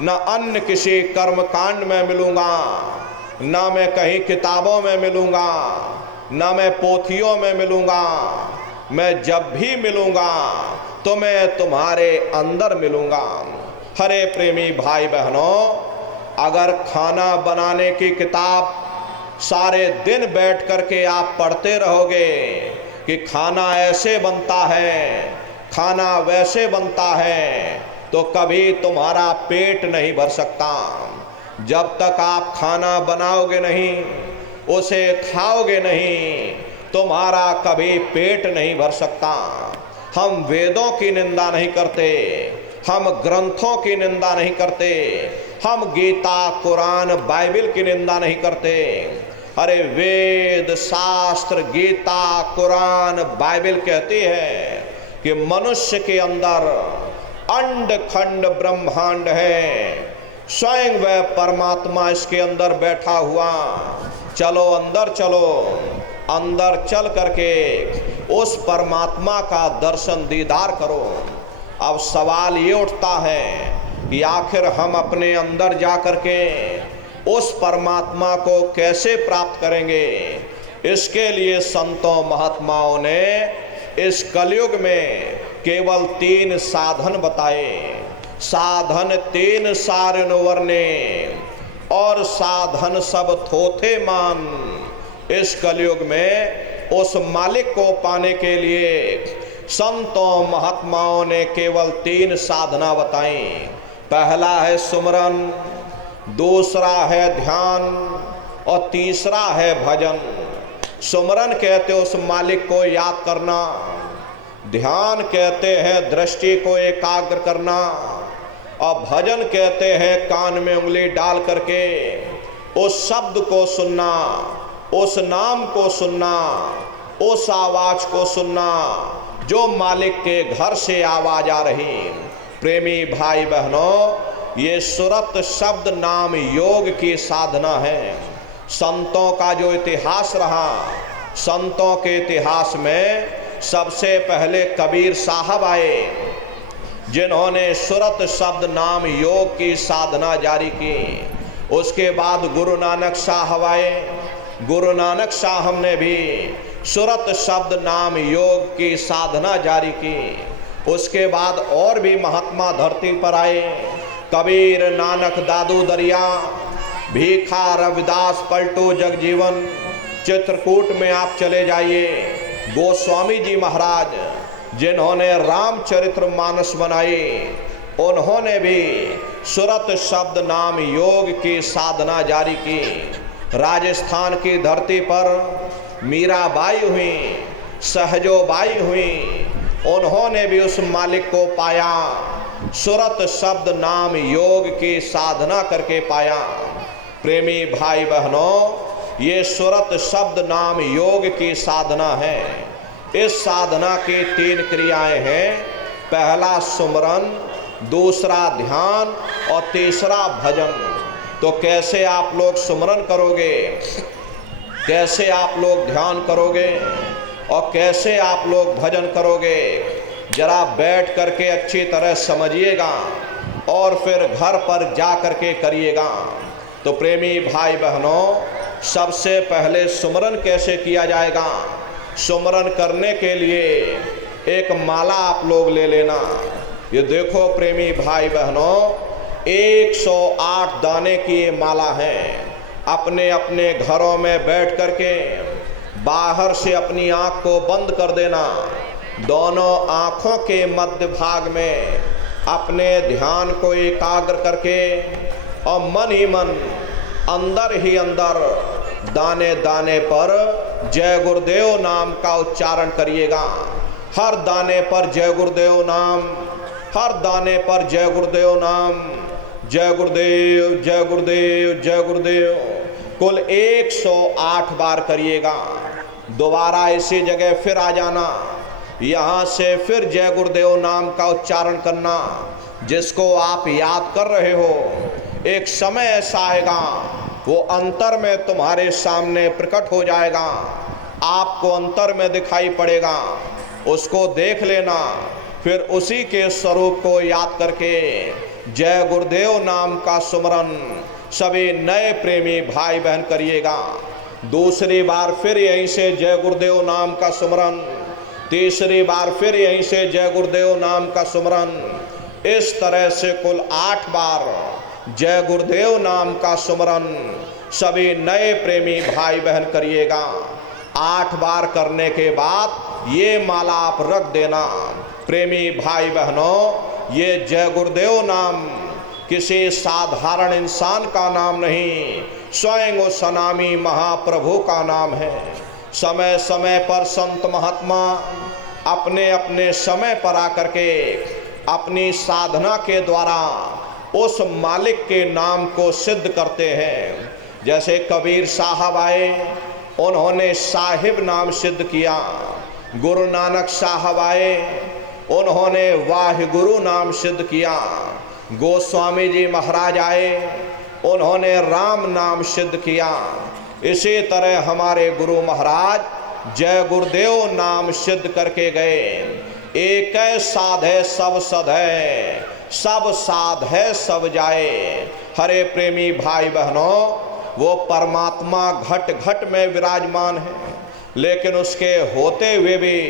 ना अन्य किसी कर्म कांड में मिलूँगा, ना मैं कहीं किताबों में मिलूँगा, ना मैं पोथियों में मिलूँगा। मैं जब भी मिलूँगा तो मैं तुम्हारे अंदर मिलूँगा। हरे प्रेमी भाई बहनों, अगर खाना बनाने की किताब सारे दिन बैठ करके आप पढ़ते रहोगे कि खाना ऐसे बनता है, खाना वैसे बनता है, तो कभी तुम्हारा पेट नहीं भर सकता। जब तक आप खाना बनाओगे नहीं, उसे खाओगे नहीं, तुम्हारा कभी पेट नहीं भर सकता। हम वेदों की निंदा नहीं करते, हम ग्रंथों की निंदा नहीं करते, हम गीता कुरान बाइबल की निंदा नहीं करते। अरे वेद शास्त्र गीता कुरान बाइबल कहती है कि मनुष्य के अंदर अंड खंड ब्रह्मांड है, स्वयं वह परमात्मा इसके अंदर बैठा हुआ। चलो अंदर चलो, अंदर चल करके उस परमात्मा का दर्शन दीदार करो। अब सवाल ये उठता है कि आखिर हम अपने अंदर जा करके उस परमात्मा को कैसे प्राप्त करेंगे। इसके लिए संतों महात्माओं ने इस कलयुग में केवल 3 साधन बताए। साधन 3 सारन वर्णे, और साधन सब थोथे मान। इस कलयुग में उस मालिक को पाने के लिए संतों महात्माओं ने केवल 3 साधना बताई। पहला है सुमरन, दूसरा है ध्यान, और तीसरा है भजन। सुमरन कहते उस मालिक को याद करना, ध्यान कहते हैं दृष्टि को एकाग्र करना, और भजन कहते हैं कान में उंगली डाल करके उस शब्द को सुनना, उस नाम को सुनना, उस आवाज को सुनना जो मालिक के घर से आवाज आ रही। प्रेमी भाई बहनों, ये सुरत शब्द नाम योग की साधना है। संतों का जो इतिहास रहा, संतों के इतिहास में सबसे पहले कबीर साहब आए, जिन्होंने सुरत शब्द नाम योग की साधना जारी की। उसके बाद गुरु नानक साहब आए, गुरु नानक साहब ने भी सुरत शब्द नाम योग की साधना जारी की। उसके बाद और भी महात्मा धरती पर आए, कबीर, नानक, दादू दरिया, भीखा, रविदास, पलटू, जगजीवन। चित्रकूट में आप चले जाइए, गोस्वामी जी महाराज जिन्होंने रामचरित्र मानस बनाई, उन्होंने भी सुरत शब्द नाम योग की साधना जारी की। राजस्थान की धरती पर मीराबाई हुई, सहजोबाई हुई, उन्होंने भी उस मालिक को पाया, सुरत शब्द नाम योग की साधना करके पाया। प्रेमी भाई बहनों, ये सुरत शब्द नाम योग की साधना है। इस साधना की 3 क्रियाएं हैं। पहला सुमरन, दूसरा ध्यान और तीसरा भजन। तो कैसे आप लोग सुमरन करोगे, कैसे आप लोग ध्यान करोगे और कैसे आप लोग भजन करोगे, जरा बैठ करके अच्छी तरह समझिएगा और फिर घर पर जा करके करिएगा। तो प्रेमी भाई बहनों, सबसे पहले सुमरन कैसे किया जाएगा। सुमरन करने के लिए एक माला आप लोग ले लेना। ये देखो प्रेमी भाई बहनों, 108 दाने की ये माला है। अपने अपने घरों में बैठ करके बाहर से अपनी आँख को बंद कर देना। दोनों आँखों के मध्य भाग में अपने ध्यान को एकाग्र करके और मन ही मन अंदर ही अंदर दाने दाने पर जय गुरुदेव नाम का उच्चारण करिएगा। हर दाने पर जय गुरुदेव नाम, हर दाने पर जय गुरुदेव नाम, जय गुरुदेव जय गुरुदेव जय गुरुदेव, कुल 108 बार करिएगा। दोबारा इसी जगह फिर आ जाना, यहाँ से फिर जय गुरुदेव नाम का उच्चारण करना। जिसको आप याद कर रहे हो, एक समय ऐसा आएगा वो अंतर में तुम्हारे सामने प्रकट हो जाएगा, आपको अंतर में दिखाई पड़ेगा, उसको देख लेना। फिर उसी के स्वरूप को याद करके जय गुरुदेव नाम का सुमरन सभी नए प्रेमी भाई बहन करिएगा। दूसरी बार फिर यहीं से जय गुरुदेव नाम का सुमरन, तीसरी बार फिर यहीं से जय गुरुदेव नाम का सुमरन। इस तरह से कुल 8 बार जय गुरुदेव नाम का सुमरन सभी नए प्रेमी भाई बहन करिएगा। 8 बार करने के बाद ये माला आप रख देना। प्रेमी भाई बहनों, ये जय गुरुदेव नाम किसी साधारण इंसान का नाम नहीं, स्वयं वो सनामी महाप्रभु का नाम है। समय समय पर संत महात्मा अपने अपने समय पर आकर के अपनी साधना के द्वारा उस मालिक के नाम को सिद्ध करते हैं। जैसे कबीर साहब आए, उन्होंने साहिब नाम सिद्ध किया। गुरु नानक साहब आए, उन्होंने वाहिगुरु नाम सिद्ध किया। गोस्वामी जी महाराज आए, उन्होंने राम नाम सिद्ध किया। इसी तरह हमारे गुरु महाराज जय गुरुदेव नाम सिद्ध करके गए। एक साध है सब सद है, सब साध है सब जाए। हरे प्रेमी भाई बहनों, वो परमात्मा घट घट में विराजमान है, लेकिन उसके होते हुए भी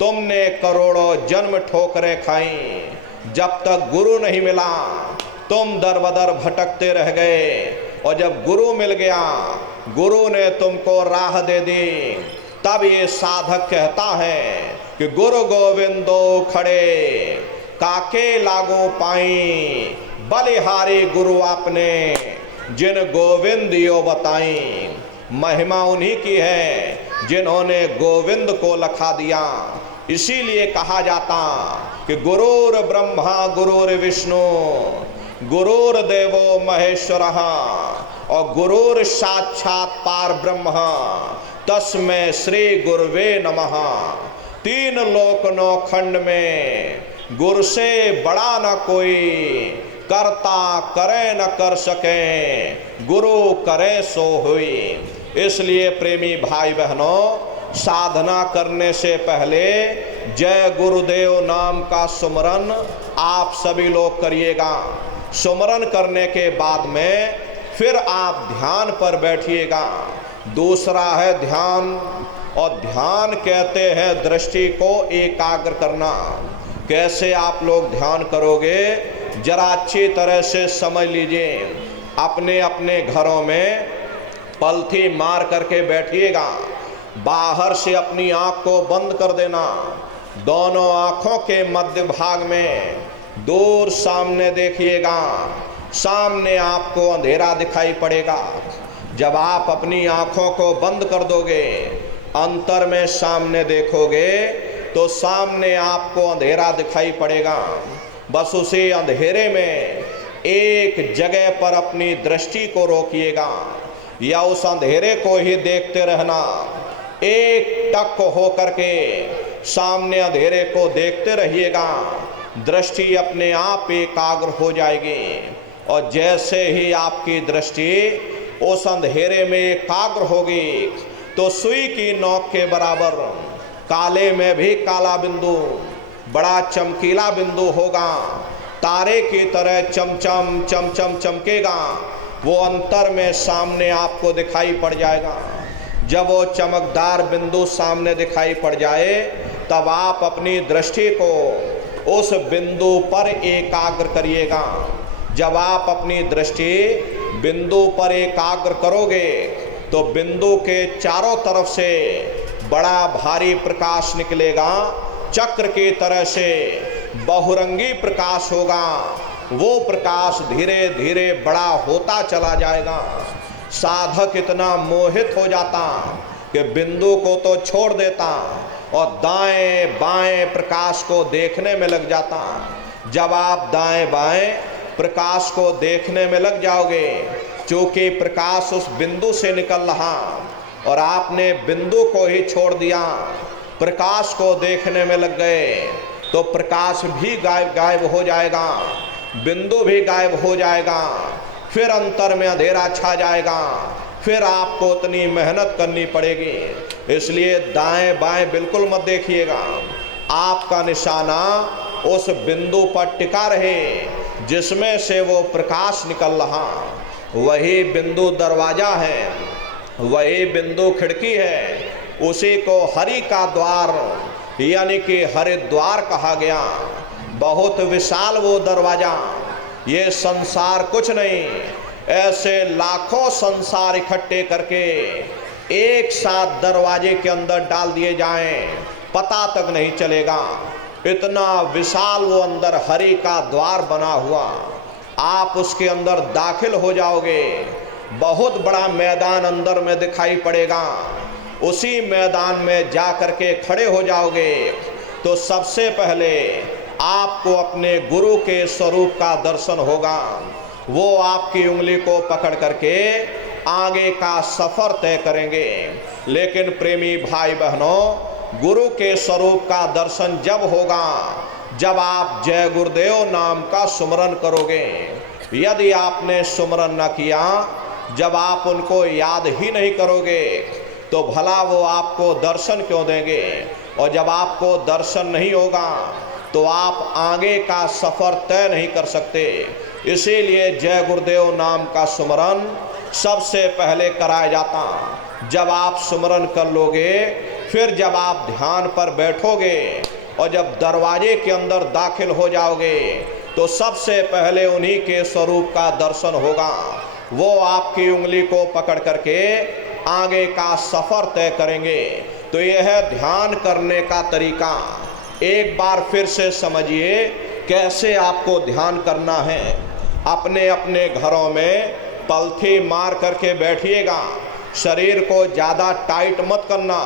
तुमने करोड़ों जन्म ठोकरें खाई। जब तक गुरु नहीं मिला तुम दर बदर भटकते रह गए, और जब गुरु मिल गया, गुरु ने तुमको राह दे दी, तब ये साधक कहता है कि गुरु गोविंदो खड़े काके लागो पाई, बलिहारी गुरु आपने जिन गोविंद यो बताई। महिमा उन्हीं की है जिन्होंने गोविंद को लखा दिया। इसीलिए कहा जाता कि गुरुर ब्रह्मा गुरुर विष्णु गुरुर देवो महेश्वरः और गुरुर साक्षात पार ब्रह्म तस्मै श्री गुरुवे नमः। 3 लोक 9 खंड में गुरु से बड़ा न कोई, करता करे न कर सके, गुरु करे सो हुई। इसलिए प्रेमी भाई बहनों, साधना करने से पहले जय गुरुदेव नाम का सुमरन आप सभी लोग करिएगा। सुमरन करने के बाद में फिर आप ध्यान पर बैठिएगा। दूसरा है ध्यान, और ध्यान कहते हैं दृष्टि को एकाग्र करना। कैसे आप लोग ध्यान करोगे, जरा अच्छी तरह से समझ लीजिए। अपने अपने घरों में पलथी मार करके बैठिएगा। बाहर से अपनी आँख को बंद कर देना। दोनों आँखों के मध्य भाग में दूर सामने देखिएगा। सामने आपको अंधेरा दिखाई पड़ेगा। जब आप अपनी आँखों को बंद कर दोगे, अंतर में सामने देखोगे, तो सामने आपको अंधेरा दिखाई पड़ेगा। बस उसी अंधेरे में एक जगह पर अपनी दृष्टि को रोकिएगा, या उस अंधेरे को ही देखते रहना। एक टक हो करके सामने अंधेरे को देखते रहिएगा, दृष्टि अपने आप एकाग्र हो जाएगी। और जैसे ही आपकी दृष्टि उस अंधेरे में एकाग्र होगी तो सुई की नोक के बराबर काले में भी काला बिंदु बड़ा चमकीला बिंदु होगा, तारे की तरह चमचम चमचम चमकेगा, वो अंतर में सामने आपको दिखाई पड़ जाएगा। जब वो चमकदार बिंदु सामने दिखाई पड़ जाए तब आप अपनी दृष्टि को उस बिंदु पर एकाग्र करिएगा। जब आप अपनी दृष्टि बिंदु पर एकाग्र करोगे तो बिंदु के चारों तरफ से बड़ा भारी प्रकाश निकलेगा, चक्र की तरह से बहुरंगी प्रकाश होगा। वो प्रकाश धीरे धीरे बड़ा होता चला जाएगा। साधक इतना मोहित हो जाता कि बिंदु को तो छोड़ देता और दाएं बाएं प्रकाश को देखने में लग जाता। जब आप दाएं बाएं प्रकाश को देखने में लग जाओगे, चूंकि प्रकाश उस बिंदु से निकल रहा और आपने बिंदु को ही छोड़ दिया, प्रकाश को देखने में लग गए, तो प्रकाश भी गायब हो जाएगा, बिंदु भी गायब हो जाएगा, फिर अंतर में अंधेरा छा जाएगा, फिर आपको उतनी मेहनत करनी पड़ेगी। इसलिए दाएं बाएं बिल्कुल मत देखिएगा, आपका निशाना उस बिंदु पर टिका रहे जिसमें से वो प्रकाश निकल रहा। वही बिंदु दरवाजा है, वही बिंदु खिड़की है, उसी को हरि का द्वार यानी कि हरिद्वार कहा गया। बहुत विशाल वो दरवाजा, ये संसार कुछ नहीं, ऐसे लाखों संसार इकट्ठे करके एक साथ दरवाजे के अंदर डाल दिए जाएं, पता तक नहीं चलेगा। इतना विशाल वो अंदर हरि का द्वार बना हुआ। आप उसके अंदर दाखिल हो जाओगे, बहुत बड़ा मैदान अंदर में दिखाई पड़ेगा। उसी मैदान में जा कर के खड़े हो जाओगे तो सबसे पहले आपको अपने गुरु के स्वरूप का दर्शन होगा। वो आपकी उंगली को पकड़ करके आगे का सफर तय करेंगे। लेकिन प्रेमी भाई बहनों, गुरु के स्वरूप का दर्शन जब होगा जब आप जय गुरुदेव नाम का सुमरन करोगे। यदि आपने सुमरन न किया, जब आप उनको याद ही नहीं करोगे तो भला वो आपको दर्शन क्यों देंगे। और जब आपको दर्शन नहीं होगा तो आप आगे का सफर तय नहीं कर सकते। इसीलिए जय गुरुदेव नाम का सुमरन सबसे पहले कराया जाता। जब आप सुमरन कर लोगे, फिर जब आप ध्यान पर बैठोगे और जब दरवाजे के अंदर दाखिल हो जाओगे तो सबसे पहले उन्हीं के स्वरूप का दर्शन होगा। वो आपकी उंगली को पकड़ करके आगे का सफर तय करेंगे। तो यह है ध्यान करने का तरीका। एक बार फिर से समझिए कैसे आपको ध्यान करना है। अपने अपने घरों में पलथी मार करके बैठिएगा, शरीर को ज़्यादा टाइट मत करना।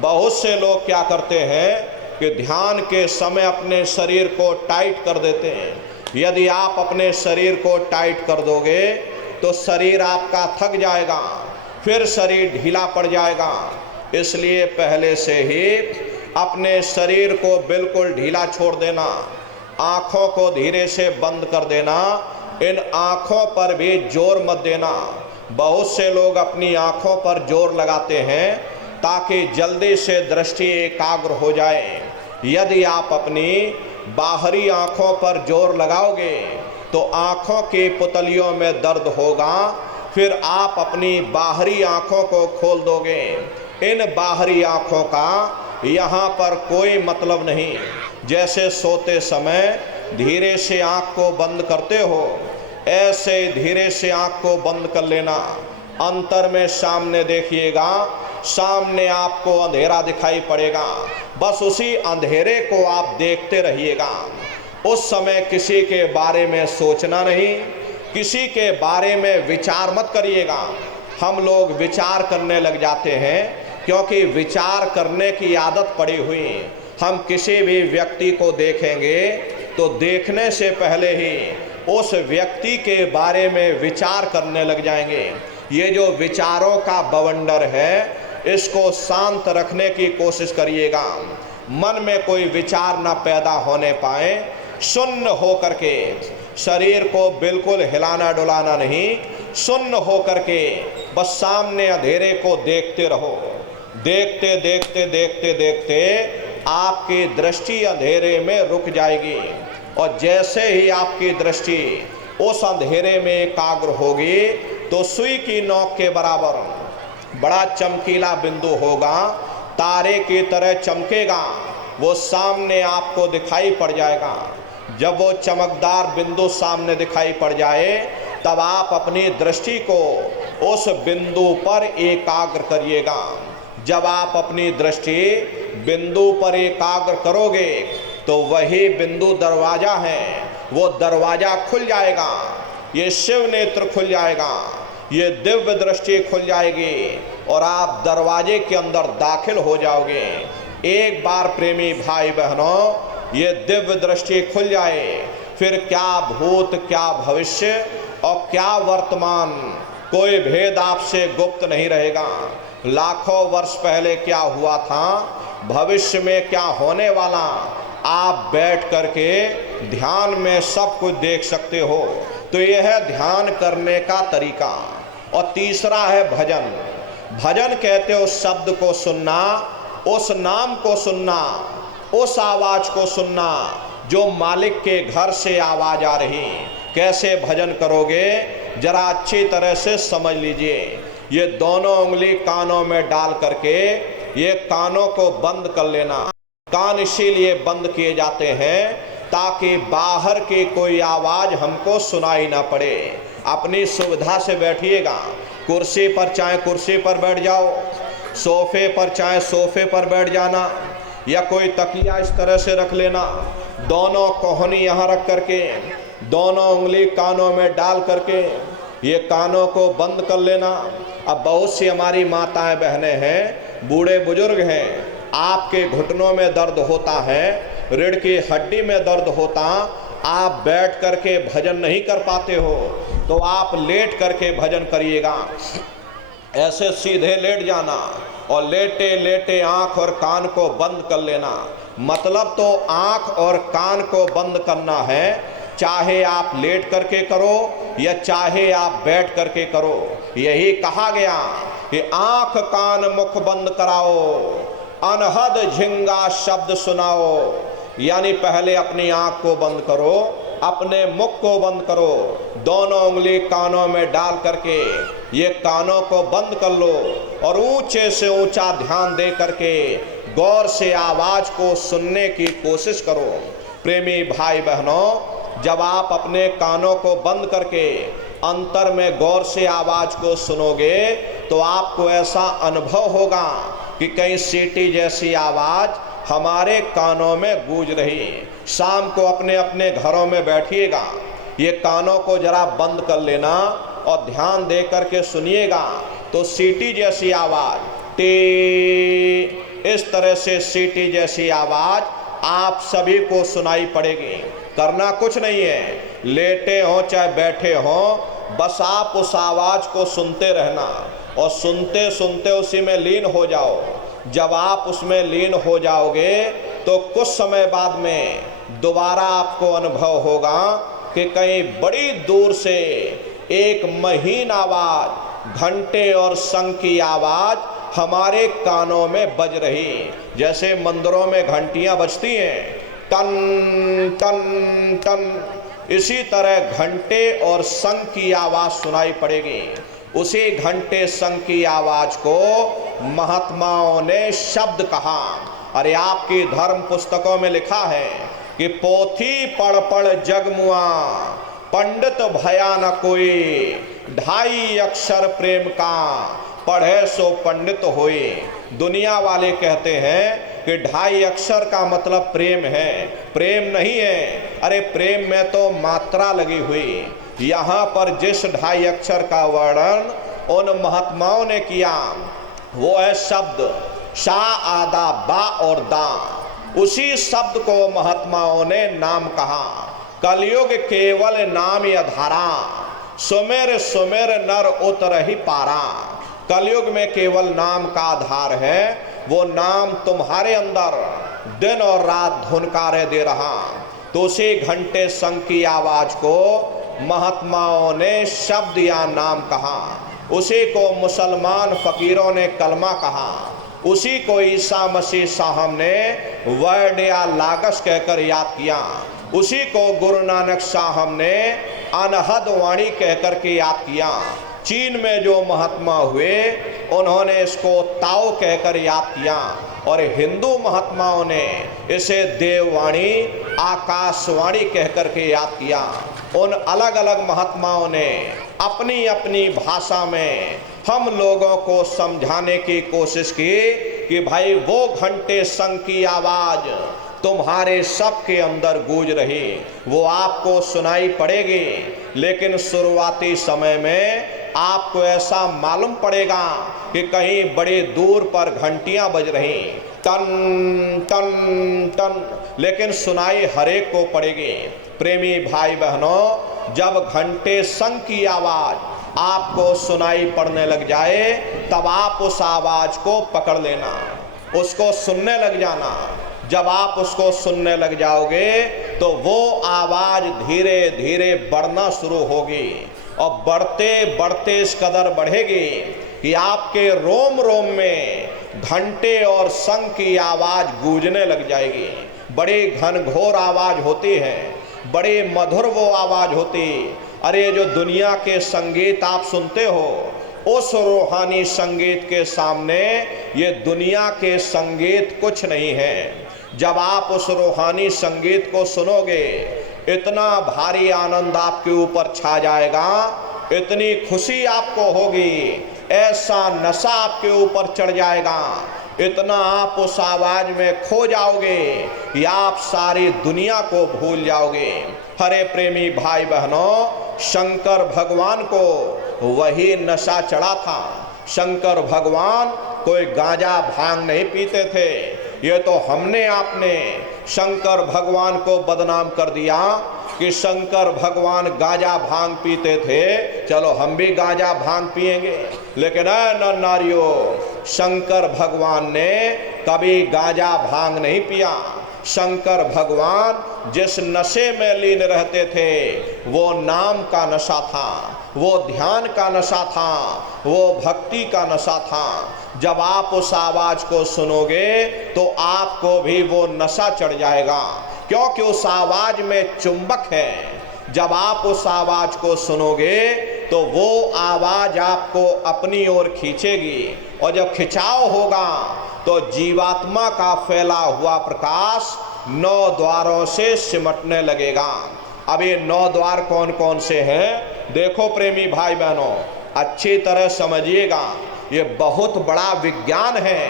बहुत से लोग क्या करते हैं कि ध्यान के समय अपने शरीर को टाइट कर देते हैं। यदि आप अपने शरीर को टाइट कर दोगे तो शरीर आपका थक जाएगा, फिर शरीर ढीला पड़ जाएगा। इसलिए पहले से ही अपने शरीर को बिल्कुल ढीला छोड़ देना, आँखों को धीरे से बंद कर देना, इन आँखों पर भी जोर मत देना। बहुत से लोग अपनी आँखों पर जोर लगाते हैं ताकि जल्दी से दृष्टि एकाग्र हो जाए। यदि आप अपनी बाहरी आँखों पर जोर लगाओगे तो आँखों की पुतलियों में दर्द होगा, फिर आप अपनी बाहरी आँखों को खोल दोगे। इन बाहरी आँखों का यहाँ पर कोई मतलब नहीं। जैसे सोते समय धीरे से आँख को बंद करते हो, ऐसे धीरे से आँख को बंद कर लेना। अंतर में सामने देखिएगा, सामने आपको अंधेरा दिखाई पड़ेगा, बस उसी अंधेरे को आप देखते रहिएगा। उस समय किसी के बारे में सोचना नहीं, किसी के बारे में विचार मत करिएगा। हम लोग विचार करने लग जाते हैं क्योंकि विचार करने की आदत पड़ी हुई। हम किसी भी व्यक्ति को देखेंगे तो देखने से पहले ही उस व्यक्ति के बारे में विचार करने लग जाएंगे। ये जो विचारों का बवंडर है, इसको शांत रखने की कोशिश करिएगा। मन में कोई विचार न पैदा होने पाए, शून्य होकर के, शरीर को बिल्कुल हिलाना डुलाना नहीं, शून्य होकर के बस सामने अंधेरे को देखते रहो। देखते देखते देखते देखते आपकी दृष्टि अंधेरे में रुक जाएगी, और जैसे ही आपकी दृष्टि उस अंधेरे में एकाग्र होगी तो सुई की नोक के बराबर बड़ा चमकीला बिंदु होगा, तारे की तरह चमकेगा, वो सामने आपको दिखाई पड़ जाएगा। जब वो चमकदार बिंदु सामने दिखाई पड़ जाए तब आप अपनी दृष्टि को उस बिंदु पर एकाग्र करिएगा। जब आप अपनी दृष्टि बिंदु पर एकाग्र करोगे तो वही बिंदु दरवाजा है, वो दरवाजा खुल जाएगा, ये शिव नेत्र खुल जाएगा, ये दिव्य दृष्टि खुल जाएगी और आप दरवाजे के अंदर दाखिल हो जाओगे। एक बार प्रेमी भाई बहनों ये दिव्य दृष्टि खुल जाए, फिर क्या भूत क्या भविष्य और क्या वर्तमान, कोई भेद आपसे गुप्त नहीं रहेगा। लाखों वर्ष पहले क्या हुआ था, भविष्य में क्या होने वाला, आप बैठ करके ध्यान में सब कुछ देख सकते हो। तो यह है ध्यान करने का तरीका। और तीसरा है भजन। भजन कहते हो शब्द को सुनना, उस नाम को सुनना, उस आवाज को सुनना जो मालिक के घर से आवाज आ रही। कैसे भजन करोगे जरा अच्छी तरह से समझ लीजिए। ये दोनों उंगली कानों में डाल करके ये कानों को बंद कर लेना। कान इसीलिए बंद किए जाते हैं ताकि बाहर की कोई आवाज हमको सुनाई ना पड़े। अपनी सुविधा से बैठिएगा, कुर्सी पर चाहे कुर्सी पर बैठ जाओ, सोफे पर चाहे सोफे पर बैठ जाना, या कोई तकिया इस तरह से रख लेना, दोनों कोहनी यहाँ रख करके दोनों उंगली कानों में डाल करके ये कानों को बंद कर लेना। अब बहुत सी हमारी माताएं बहनें हैं, बूढ़े बुजुर्ग हैं, आपके घुटनों में दर्द होता है, रीढ़ की हड्डी में दर्द होता, आप बैठ करके भजन नहीं कर पाते हो तो आप लेट करके भजन करिएगा। ऐसे सीधे लेट जाना और लेटे लेटे आंख और कान को बंद कर लेना। मतलब तो आंख और कान को बंद करना है, चाहे आप लेट करके करो या चाहे आप बैठ करके करो। यही कहा गया कि आंख कान मुख बंद कराओ, अनहद झिंगा शब्द सुनाओ। यानी पहले अपनी आंख को बंद करो, अपने मुख को बंद करो, दोनों उंगली कानों में डाल करके ये कानों को बंद कर लो और ऊंचे से ऊंचा ध्यान दे करके गौर से आवाज को सुनने की कोशिश करो। प्रेमी भाई बहनों, जब आप अपने कानों को बंद करके अंतर में गौर से आवाज को सुनोगे तो आपको ऐसा अनुभव होगा कि कहीं सीटी जैसी आवाज हमारे कानों में गूंज रही। शाम को अपने अपने घरों में बैठिएगा, ये कानों को जरा बंद कर लेना और ध्यान दे करके सुनिएगा तो सीटी जैसी आवाज, टी, इस तरह से सीटी जैसी आवाज आप सभी को सुनाई पड़ेगी। करना कुछ नहीं है, लेटे हो चाहे बैठे हो, बस आप उस आवाज को सुनते रहना और सुनते सुनते उसी में लीन हो जाओ। जब आप उसमें लीन हो जाओगे तो कुछ समय बाद में दोबारा आपको अनुभव होगा कि कहीं बड़ी दूर से एक महीन आवाज, घंटे और शंख की आवाज हमारे कानों में बज रही। जैसे मंदिरों में घंटियां बजती हैं, टन टन टन, इसी तरह घंटे और शंख की आवाज सुनाई पड़ेगी। उसी घंटे शंख की आवाज को महात्माओं ने शब्द कहा। अरे आपकी धर्म पुस्तकों में लिखा है कि पोथी पढ़ पढ़ जगमुआ, पंडित भया न कोई, 2.5 अक्षर प्रेम का, पढ़े सो पंडित होए। दुनिया वाले कहते हैं कि 2.5 अक्षर का मतलब प्रेम है, प्रेम नहीं है। अरे प्रेम में तो मात्रा लगी हुई। यहाँ पर जिस 2.5 अक्षर का वर्णन उन महात्माओं ने किया वो है शब्द शा, आदा, बा और दा। उसी शब्द को महात्माओं ने नाम कहा। कलयुग केवल नाम अधारा, सुमेर सुमेर नर उतरहि पारा। कलयुग में केवल नाम का आधार है, वो नाम तुम्हारे अंदर दिन और रात धुनकारे दे रहा। तो उसी घंटे शंख की आवाज को महात्माओं ने शब्द या नाम कहा, उसी को मुसलमान फकीरों ने कलमा कहा, उसी को ईसा मसीह साहब ने वर्ड या लागस कहकर याद किया, उसी को गुरु नानक साहब ने अनहद वाणी कहकर के याद किया। चीन में जो महात्मा हुए उन्होंने इसको ताओ कहकर याद किया, और हिंदू महात्माओं ने इसे देववाणी आकाशवाणी कहकर के याद किया। उन अलग अलग महात्माओं ने अपनी अपनी भाषा में हम लोगों को समझाने की कोशिश की कि भाई वो घंटे शंख की आवाज तुम्हारे सबके अंदर गूंज रही, वो आपको सुनाई पड़ेगी, लेकिन शुरुआती समय में आपको ऐसा मालूम पड़ेगा कि कहीं बड़े दूर पर घंटियां बज रही, टन टन टन, लेकिन सुनाई हरेक को पड़ेगी। प्रेमी भाई बहनों, जब घंटे शंख की आवाज आपको सुनाई पड़ने लग जाए तब आप उस आवाज को पकड़ लेना, उसको सुनने लग जाना। जब आप उसको सुनने लग जाओगे तो वो आवाज धीरे धीरे बढ़ना शुरू होगी, और बढ़ते बढ़ते इस कदर बढ़ेगी कि आपके रोम रोम में घंटे और शंख की आवाज गूंजने लग जाएगी। बड़ी घनघोर आवाज होती है, बड़ी मधुर वो आवाज होती। अरे जो दुनिया के संगीत आप सुनते हो, उस रूहानी संगीत के सामने ये दुनिया के संगीत कुछ नहीं है। जब आप उस रूहानी संगीत को सुनोगे, इतना भारी आनंद आपके ऊपर छा जाएगा, इतनी खुशी आपको होगी, ऐसा नशा आपके ऊपर चढ़ जाएगा, इतना आप उस आवाज में खो जाओगे कि आप सारी दुनिया को भूल जाओगे। हरे प्रेमी भाई बहनों, शंकर भगवान को वही नशा चढ़ा था। शंकर भगवान कोई गांजा भांग नहीं पीते थे। ये तो हमने आपने शंकर भगवान को बदनाम कर दिया कि शंकर भगवान गांजा भांग पीते थे, चलो हम भी गांजा भांग पिएंगे। लेकिन न नारियों, शंकर भगवान ने कभी गांजा भांग नहीं पिया। शंकर भगवान जिस नशे में लीन रहते थे वो नाम का नशा था, वो ध्यान का नशा था, वो भक्ति का नशा था। जब आप उस आवाज को सुनोगे तो आपको भी वो नशा चढ़ जाएगा, क्योंकि उस आवाज में चुंबक है। जब आप उस आवाज को सुनोगे तो वो आवाज आपको अपनी ओर खींचेगी, और जब खिंचाव होगा तो जीवात्मा का फैला हुआ प्रकाश 9 द्वारों से सिमटने लगेगा। अब ये 9 द्वार कौन कौन से हैं? देखो प्रेमी भाई बहनों, अच्छी तरह समझिएगा, ये बहुत बड़ा विज्ञान है।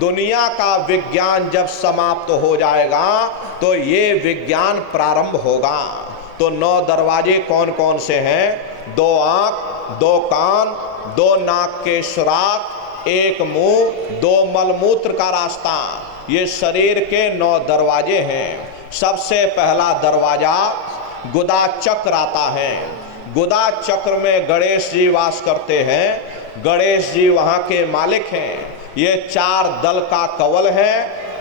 दुनिया का विज्ञान जब समाप्त हो जाएगा तो ये विज्ञान प्रारंभ होगा। तो 9 दरवाजे कौन कौन से हैं? 2 आंख, 2 कान, 2 नाक के सुराख, 1 मुंह, 2 मलमूत्र का रास्ता, ये शरीर के 9 दरवाजे हैं। सबसे पहला दरवाजा गुदा चक्र आता है। गुदा चक्र में गणेश जी वास करते हैं। गणेश जी वहाँ के मालिक हैं। ये 4 दल का कवल है।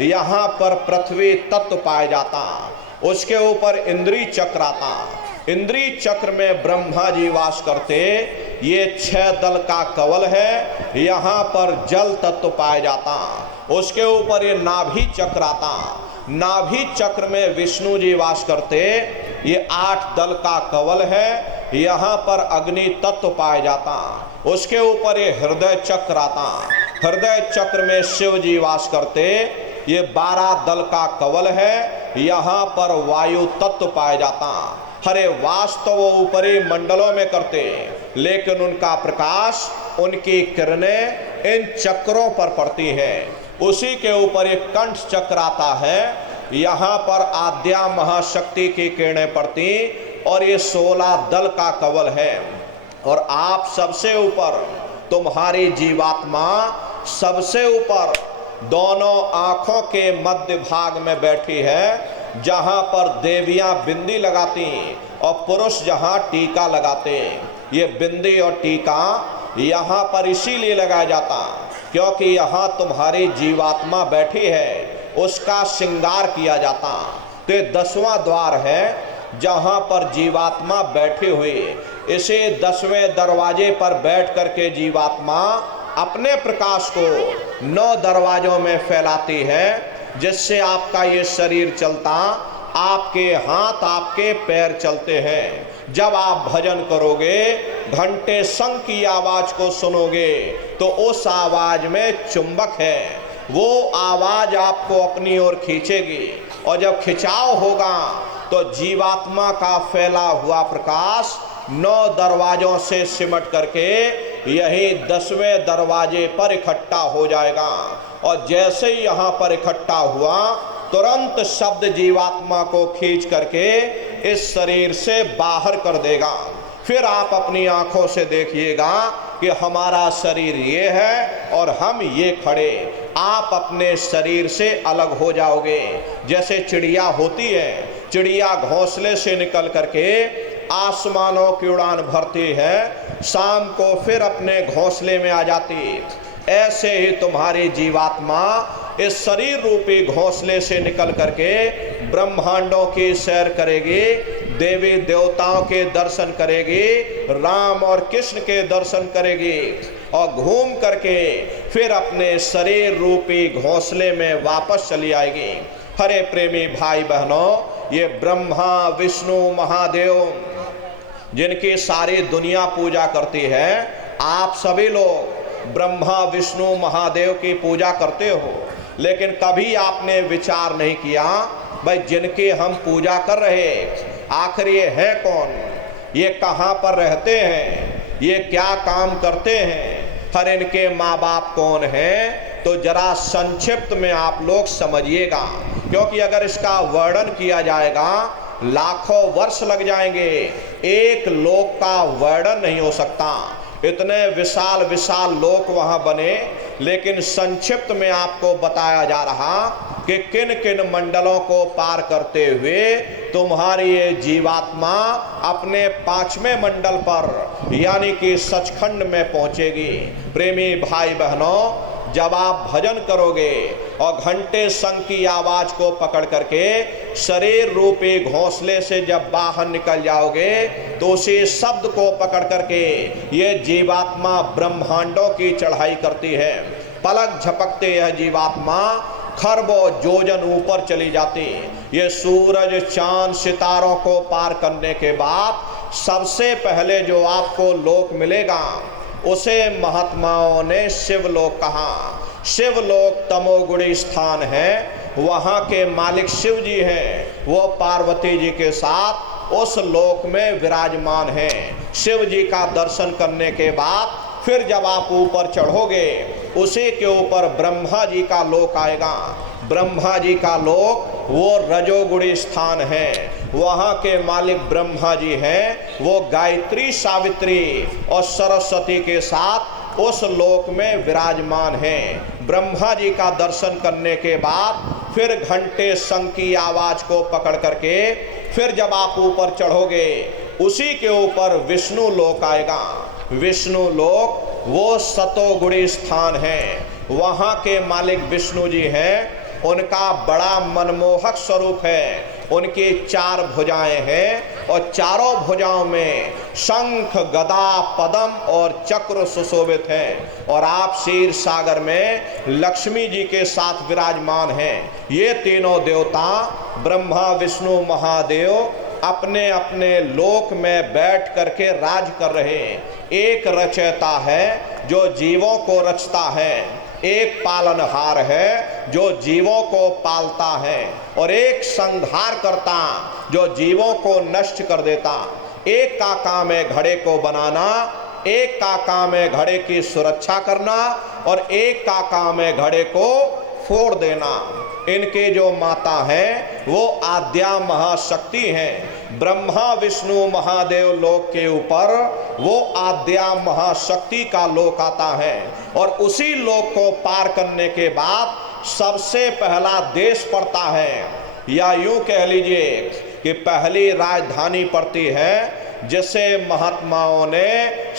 यहाँ पर पृथ्वी तत्व पाया जाता, उसके ऊपर इंद्री चक्र आता। इंद्री चक्र में ब्रह्मा जी वास करते। ये 6 दल का कवल है। यहाँ पर जल तत्व पाया जाता, उसके ऊपर ये नाभि चक्र आता। नाभि चक्र में विष्णु जी वास करते। ये 8 दल का कवल है। यहाँ पर अग्नि तत्व पाया जाता, उसके ऊपर ये हृदय चक्र आता। हृदय चक्र में शिव जी वास करते। ये 12 दल का कवल है। यहाँ पर वायु तत्व पाया जाता। हरे वास तो वो ऊपरी मंडलों में करते, लेकिन उनका प्रकाश, उनकी किरणें इन चक्रों पर पड़ती हैं। उसी के ऊपर एक कंठ चक्र आता है। यहाँ पर आद्या महाशक्ति की किरणें पड़ती, और ये 16 दल का कवल है। और आप सबसे ऊपर, तुम्हारी जीवात्मा सबसे ऊपर दोनों आँखों के मध्य भाग में बैठी है, जहाँ पर देवियाँ बिंदी लगाती और पुरुष जहाँ टीका लगाते। ये बिंदी और टीका यहाँ पर इसीलिए लगाया जाता क्योंकि यहाँ तुम्हारी जीवात्मा बैठी है। उसका श्रृंगार किया जाता। तो 10वां द्वार है जहां पर जीवात्मा बैठे हुए, इसे 10वें दरवाजे पर बैठ करके जीवात्मा अपने प्रकाश को 9 दरवाजों में फैलाती है, जिससे आपका ये शरीर चलता, आपके हाथ आपके पैर चलते हैं। जब आप भजन करोगे, घंटे शंख की आवाज को सुनोगे, तो उस आवाज में चुंबक है, वो आवाज आपको अपनी ओर खींचेगी। और जब खिंचाव होगा तो जीवात्मा का फैला हुआ प्रकाश 9 दरवाजों से सिमट करके यही 10वें दरवाजे पर इकट्ठा हो जाएगा। और जैसे ही यहाँ पर इकट्ठा हुआ, तुरंत शब्द जीवात्मा को खींच करके इस शरीर से बाहर कर देगा। फिर आप अपनी आंखों से देखिएगा कि हमारा शरीर ये है और हम ये खड़े। आप अपने शरीर से अलग हो जाओगे। जैसे चिड़िया होती है, चिड़िया घोंसले से निकल करके आसमानों की उड़ान भरती है, शाम को फिर अपने घोंसले में आ जाती। ऐसे ही तुम्हारी जीवात्मा इस शरीर रूपी घोंसले से निकल करके ब्रह्मांडों की सैर करेगी, देवी देवताओं के दर्शन करेगी, राम और कृष्ण के दर्शन करेगी, और घूम करके फिर अपने शरीर रूपी घोंसले में वापस चली आएगी। हरे प्रेमी भाई बहनों, ये ब्रह्मा विष्णु महादेव जिनकी सारी दुनिया पूजा करती है, आप सभी लोग ब्रह्मा विष्णु महादेव की पूजा करते हो, लेकिन कभी आपने विचार नहीं किया भाई जिनकी हम पूजा कर रहे, आखिर ये है कौन, ये कहाँ पर रहते हैं, ये क्या काम करते हैं, हर इनके माँ बाप कौन हैं। तो जरा संक्षिप्त में आप लोग समझिएगा, क्योंकि अगर इसका वर्णन किया जाएगा लाखों वर्ष लग जाएंगे, एक लोक का वर्णन नहीं हो सकता। इतने विशाल विशाल लोक वहां बने, लेकिन संक्षिप्त में आपको बताया जा रहा कि किन किन मंडलों को पार करते हुए तुम्हारी ये जीवात्मा अपने 5वें मंडल पर यानी कि सचखंड में पहुंचेगी। प्रेमी भाई बहनों, जब आप भजन करोगे और घंटे शंख की आवाज को पकड़ करके शरीर रूपी घोंसले से जब बाहर निकल जाओगे, तो उसी शब्द को पकड़ करके ये जीवात्मा ब्रह्मांडों की चढ़ाई करती है। पलक झपकते यह जीवात्मा खरबों योजन ऊपर चली जाती। ये सूरज चांद सितारों को पार करने के बाद सबसे पहले जो आपको लोक मिलेगा, उसे महात्माओं ने शिवलोक कहा। शिवलोक तमोगुणी स्थान है, वहाँ के मालिक शिव जी हैं, वो पार्वती जी के साथ उस लोक में विराजमान हैं। शिव जी का दर्शन करने के बाद फिर जब आप ऊपर चढ़ोगे, उसी के ऊपर ब्रह्मा जी का लोक आएगा। ब्रह्मा जी का लोक वो रजोगुणी स्थान है, वहाँ के मालिक ब्रह्मा जी हैं, वो गायत्री सावित्री और सरस्वती के साथ उस लोक में विराजमान हैं। ब्रह्मा जी का दर्शन करने के बाद फिर घंटे शंख की आवाज को पकड़ करके फिर जब आप ऊपर चढ़ोगे, उसी के ऊपर विष्णु लोक आएगा। विष्णु लोक वो सतोगुणी स्थान है, वहाँ के मालिक विष्णु जी हैं, उनका बड़ा मनमोहक स्वरूप है। उनकी 4 भुजाएं हैं और चारों भुजाओं में शंख गदा पद्म और चक्र सुशोभित हैं, और आप क्षीर सागर में लक्ष्मी जी के साथ विराजमान हैं। ये तीनों देवता ब्रह्मा विष्णु महादेव अपने अपने लोक में बैठ करके राज कर रहे हैं। एक रचयिता है जो जीवों को रचता है, एक पालनहार है जो जीवों को पालता है, और एक संहार करता जो जीवों को नष्ट कर देता। एक का काम है घड़े को बनाना, एक का काम है घड़े की सुरक्षा करना, और एक का काम है घड़े को फोड़ देना। इनके जो माता हैं वो आद्या महाशक्ति हैं। ब्रह्मा विष्णु महादेव लोक के ऊपर वो आद्या महाशक्ति का लोक आता है, और उसी लोक को पार करने के बाद सबसे पहला देश पड़ता है, या यूं कह लीजिए कि पहली राजधानी पड़ती है, जिसे महात्माओं ने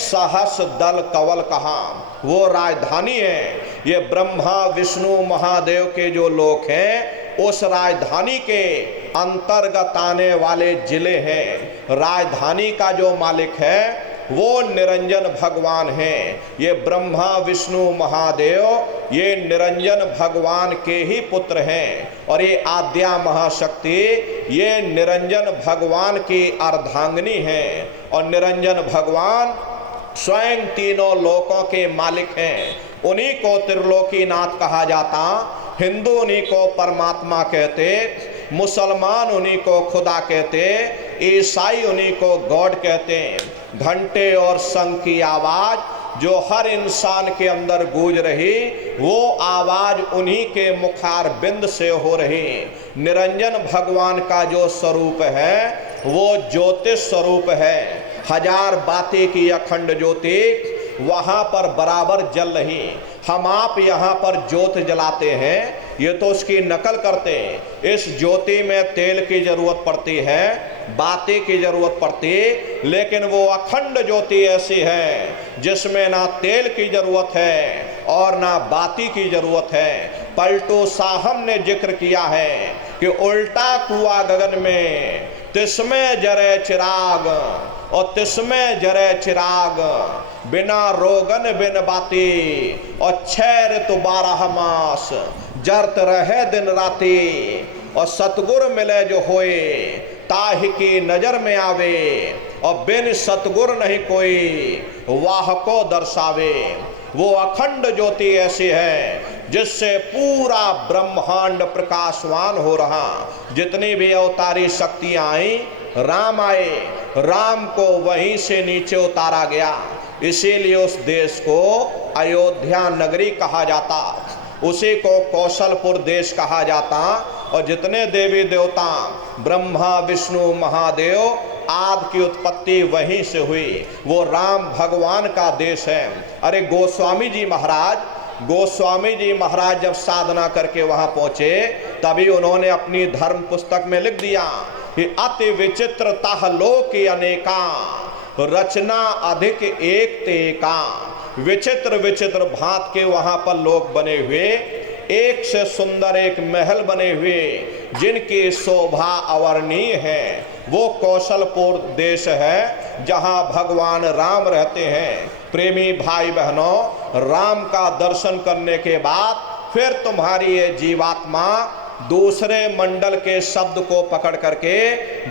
सहस दल कवल कहा। वो राजधानी है। ये ब्रह्मा विष्णु महादेव के जो लोक हैं उस राजधानी के अंतर्गत आने वाले जिले हैं। राजधानी का जो मालिक है वो निरंजन भगवान हैं। ये ब्रह्मा विष्णु महादेव ये निरंजन भगवान के ही पुत्र हैं और ये आद्या महाशक्ति ये निरंजन भगवान की अर्धांगिनी हैं। और निरंजन भगवान स्वयं तीनों लोकों के मालिक हैं। उन्हीं को त्रिलोकीनाथ कहा जाता, हिंदू उन्हीं को परमात्मा कहते, मुसलमान उन्हीं को खुदा कहते, ईसाई उन्हीं को गॉड कहते हैं। घंटे और शंख की आवाज जो हर इंसान के अंदर गूंज रही वो आवाज उन्हीं के मुखार बिंद से हो रही। निरंजन भगवान का जो स्वरूप है वो ज्योतिष स्वरूप है। हजार बातें की अखंड ज्योति वहां पर बराबर जल रही। हम आप यहाँ पर ज्योत जलाते हैं, ये तो उसकी नकल करते हैं। इस ज्योति में तेल की जरूरत पड़ती है, बाती की जरूरत पड़ती, लेकिन वो अखंड ज्योति ऐसी है जिसमें ना तेल की जरूरत है और ना बाती की जरूरत है। पलटू साहब ने जिक्र किया है कि उल्टा कुआ गगन में तिसमें जरे चिराग और तिसमें जरे चिराग, बिना रोगन बिन बाती और 6 ऋतु 12 मास, जरत रहे दिन राती और सतगुर मिले जो होए, ताहि की नजर में आवे और बिन सतगुर नहीं कोई, वाह को दर्शावे। वो अखंड ज्योति ऐसी है जिससे पूरा ब्रह्मांड प्रकाशवान हो रहा। जितनी भी अवतारी शक्तियां आई, राम आए, राम को वहीं से नीचे उतारा गया। इसीलिए उस देश को अयोध्या नगरी कहा जाता, उसी को कौशलपुर देश कहा जाता। और जितने देवी देवता ब्रह्मा विष्णु महादेव आदि की उत्पत्ति वहीं से हुई, वो राम भगवान का देश है। अरे गोस्वामी जी महाराज जब साधना करके वहां पहुंचे तभी उन्होंने अपनी धर्म पुस्तक में लिख दिया कि अति विचित्र ताह लोक अनेका, रचना अधिक एक तेका। विचित्र विचित्र भांत के वहां पर लोग बने हुए, एक से सुंदर एक महल बने हुए जिनकी शोभा अवर्णीय है। वो कौशलपुर देश है जहां भगवान राम रहते हैं। प्रेमी भाई बहनों, राम का दर्शन करने के बाद फिर तुम्हारी ये जीवात्मा दूसरे मंडल के शब्द को पकड़ करके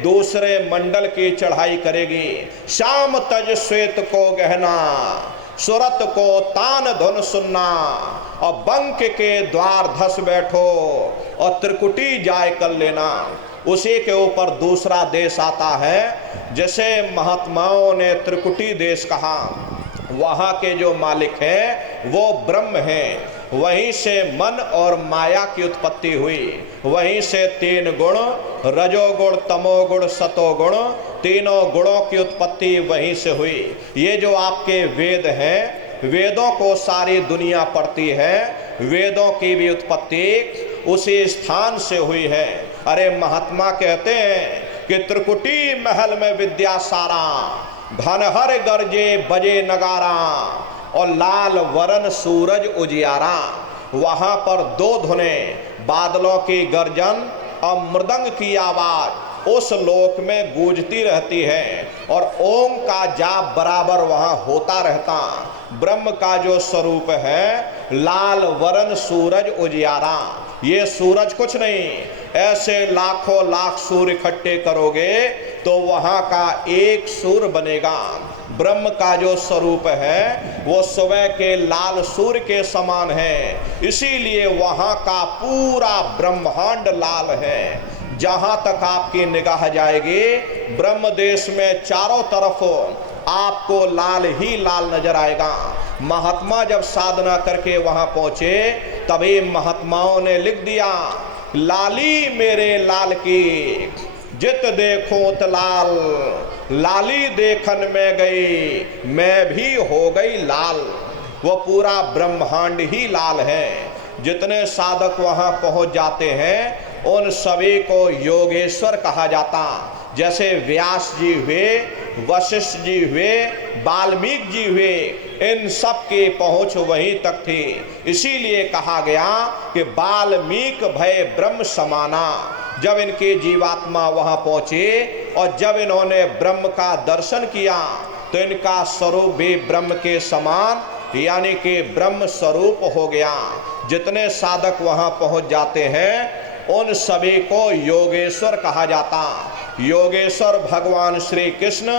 दूसरे मंडल की चढ़ाई करेगी। श्याम तज श्वेत को गहना, सुरत को तान धुन सुनना, और बंक के द्वार धस बैठो और त्रिकुटी जाय कर लेना। उसी के ऊपर दूसरा देश आता है जैसे महात्माओं ने त्रिकुटी देश कहा। वहाँ के जो मालिक हैं वो ब्रह्म हैं। वहीं से मन और माया की उत्पत्ति हुई। वहीं से 3 गुण, रजोगुण तमोगुण सतोगुण, तीनों गुणों की उत्पत्ति वहीं से हुई। ये जो आपके वेद हैं, वेदों को सारी दुनिया पढ़ती है, वेदों की भी उत्पत्ति उसी स्थान से हुई है। अरे महात्मा कहते हैं कि त्रिकुटी महल में विद्या सारा, घनहर गरजे बजे नगारा और लाल वरन सूरज उजियारा। वहां पर 2 धुनें, बादलों की गर्जन और मृदंग की आवाज उस लोक में गूंजती रहती है और ओम का जाप बराबर वहां होता रहता। ब्रह्म का जो स्वरूप है लाल वरन सूरज उजियारा। ये सूरज कुछ नहीं, ऐसे लाखों लाख सूर्य इकट्ठे करोगे तो वहां का एक सूर्य बनेगा। ब्रह्म का जो स्वरूप है वो सुबह के लाल सूर्य के समान है, इसीलिए वहां का पूरा ब्रह्मांड लाल है। जहां तक आपकी निगाह जाएगी ब्रह्म देश में चारों तरफ आपको लाल ही लाल नजर आएगा। महात्मा जब साधना करके वहां पहुंचे तभी महात्माओं ने लिख दिया, लाली मेरे लाल की जित देखो त लाल, लाली देखन में गई मैं भी हो गई लाल। वो पूरा ब्रह्मांड ही लाल है। जितने साधक वहां पहुंच जाते हैं उन सभी को योगेश्वर कहा जाता। जैसे व्यास जी हुए, वशिष्ठ जी हुए, वाल्मीकि जी हुए, इन सब की पहुंच वहीं तक थी। इसीलिए कहा गया कि वाल्मीकि भय ब्रह्म समाना। जब इनके जीवात्मा वहां पहुंचे और जब इन्होंने ब्रह्म का दर्शन किया तो इनका स्वरूप भी ब्रह्म के समान यानी कि ब्रह्म स्वरूप हो गया। जितने साधक वहां पहुंच जाते हैं उन सभी को योगेश्वर कहा जाता। योगेश्वर भगवान श्री कृष्ण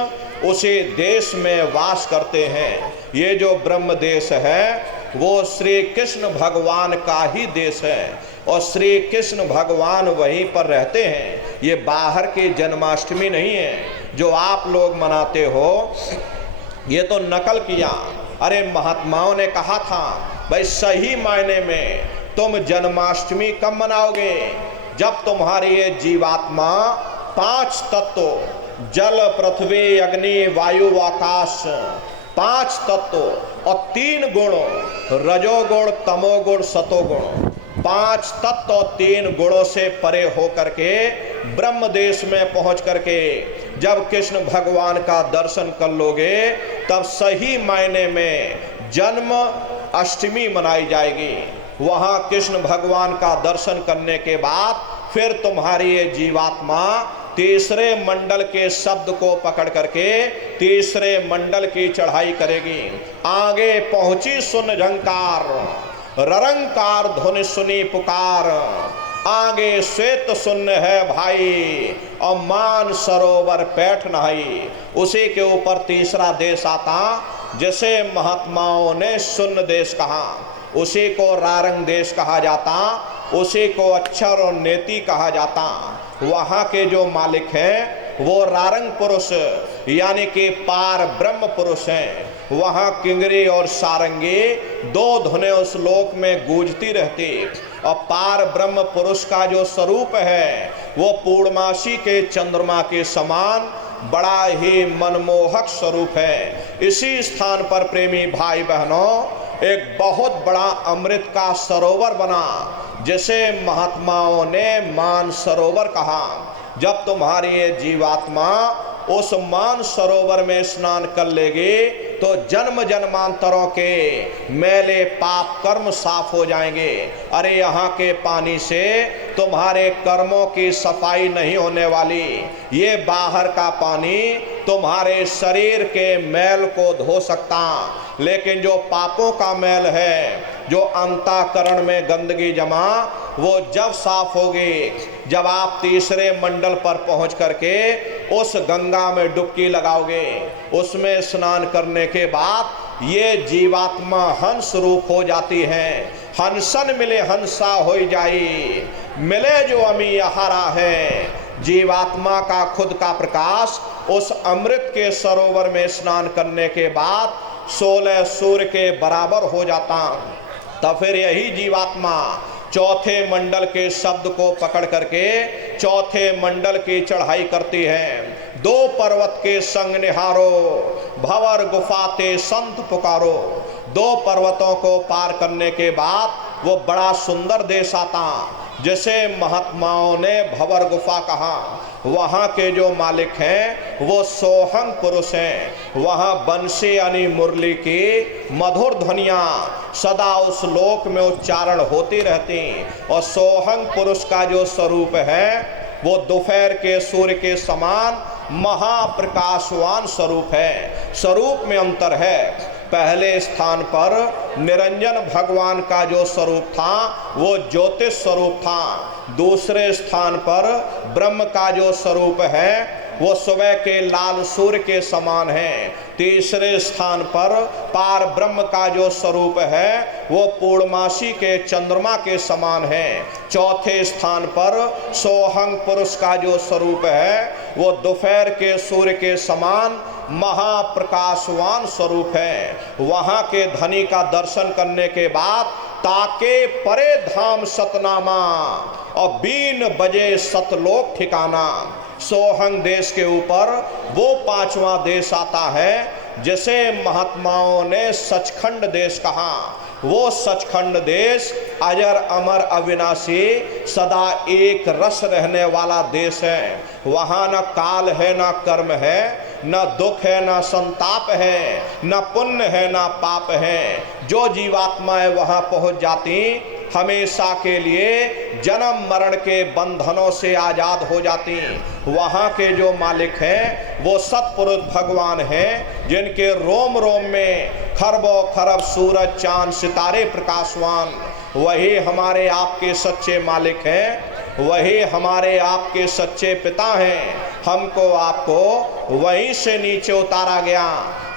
उसी देश में वास करते हैं। ये जो ब्रह्म देश है वो श्री कृष्ण भगवान का ही देश है और श्री कृष्ण भगवान वहीं पर रहते हैं। ये बाहर की जन्माष्टमी नहीं है जो आप लोग मनाते हो, ये तो नकल किया। अरे महात्माओं ने कहा था भाई सही मायने में तुम जन्माष्टमी कब मनाओगे? जब तुम्हारी ये जीवात्मा 5 तत्व जल पृथ्वी अग्नि वायु आकाश 5 तत्व और 3 गुण रजोगुण तमोगुण सतोगुण 5 तत्व और 3 गुणों से परे होकर के ब्रह्म देश में पहुंच करके जब कृष्ण भगवान का दर्शन कर लोगे तब सही मायने में जन्म अष्टमी मनाई जाएगी। वहां कृष्ण भगवान का दर्शन करने के बाद फिर तुम्हारी ये जीवात्मा तीसरे मंडल के शब्द को पकड़ करके तीसरे मंडल की चढ़ाई करेगी। आगे पहुंची सुन झंकार ररंकार धुन सुनी पुकार, आगे श्वेत शून्य है भाई और मान सरोवर पैठ नहाई। उसी के ऊपर तीसरा देश आता जिसे महात्माओं ने शून्य देश कहा, उसी को रारंग देश कहा जाता, उसी को अक्षर और नेति कहा जाता। वहाँ के जो मालिक हैं वो रारंग पुरुष यानी कि पार ब्रह्म पुरुष हैं। वहाँ किंगरी और सारंगी 2 धुनें उस लोक में गूंजती रहती और पार ब्रह्म पुरुष का जो स्वरूप है वो पूर्णमासी के चंद्रमा के समान बड़ा ही मनमोहक स्वरूप है। इसी स्थान पर प्रेमी भाई बहनों एक बहुत बड़ा अमृत का सरोवर बना जिसे महात्माओं ने मान सरोवर कहा। जब तुम्हारी ये जीवात्मा उस मान सरोवर में स्नान कर लेगी तो जन्म जन्मांतरों के मैले पाप कर्म साफ हो जाएंगे। अरे यहाँ के पानी से तुम्हारे कर्मों की सफाई नहीं होने वाली, ये बाहर का पानी तुम्हारे शरीर के मैल को धो सकता, लेकिन जो पापों का मैल है, जो अंतःकरण में गंदगी जमा, वो जब साफ होगी जब आप तीसरे मंडल पर पहुंच करके उस गंगा में डुबकी लगाओगे। उसमें स्नान करने के बाद ये जीवात्मा हंस रूप हो जाती है। हंसन मिले हंसा हो जाई, मिले जो अमी आहारा है। जीवात्मा का खुद का प्रकाश उस अमृत के सरोवर में स्नान करने के बाद 16 सूर्य के बराबर हो जाता। तब फिर यही जीवात्मा चौथे मंडल के शब्द को पकड़ करके चौथे मंडल की चढ़ाई करती है। 2 पर्वत के संग निहारो, भंवर गुफा ते संत पुकारो। 2 पर्वतों को पार करने के बाद वो बड़ा सुंदर देश आता जिसे महात्माओं ने भंवर गुफा कहा। वहाँ के जो मालिक हैं वो सोहंग पुरुष हैं। वहाँ बंसी यानी मुरली की मधुर ध्वनियाँ सदा उस लोक में उच्चारण होती रहती और सोहंग पुरुष का जो स्वरूप है वो दोपहर के सूर्य के समान महाप्रकाशवान स्वरूप है। स्वरूप में अंतर है। पहले स्थान पर निरंजन भगवान का जो स्वरूप था वो ज्योतिष स्वरूप था। दूसरे स्थान पर ब्रह्म का जो स्वरूप है वो सुबह के लाल सूर्य के समान है। तीसरे स्थान पर पार ब्रह्म का जो स्वरूप है वो पूर्णमासी के चंद्रमा के समान है। चौथे स्थान पर सोहंग पुरुष का जो स्वरूप है वो दोपहर के सूर्य के समान महाप्रकाशवान स्वरूप है। वहाँ के धनी का दर्शन करने के बाद ताके परे धाम सतनामा और 3 बजे सतलोक ठिकाना। सोहंग देश के ऊपर वो 5वां देश आता है जिसे महात्माओं ने सचखंड देश कहा। वो सचखंड देश अजर अमर अविनाशी सदा एक रस रहने वाला देश है। वहाँ न काल है, न कर्म है, न दुख है, न संताप है, न पुण्य है, न पाप है। जो जीवात्माएं वहाँ पहुँच जाती हमेशा के लिए जन्म मरण के बंधनों से आज़ाद हो जाती। वहाँ के जो मालिक हैं वो सत्पुरुष भगवान हैं, जिनके रोम रोम में खरबों खरब सूरज चांद सितारे प्रकाशवान। वही हमारे आपके सच्चे मालिक हैं, वही हमारे आपके सच्चे पिता हैं। हमको आपको वहीं से नीचे उतारा गया,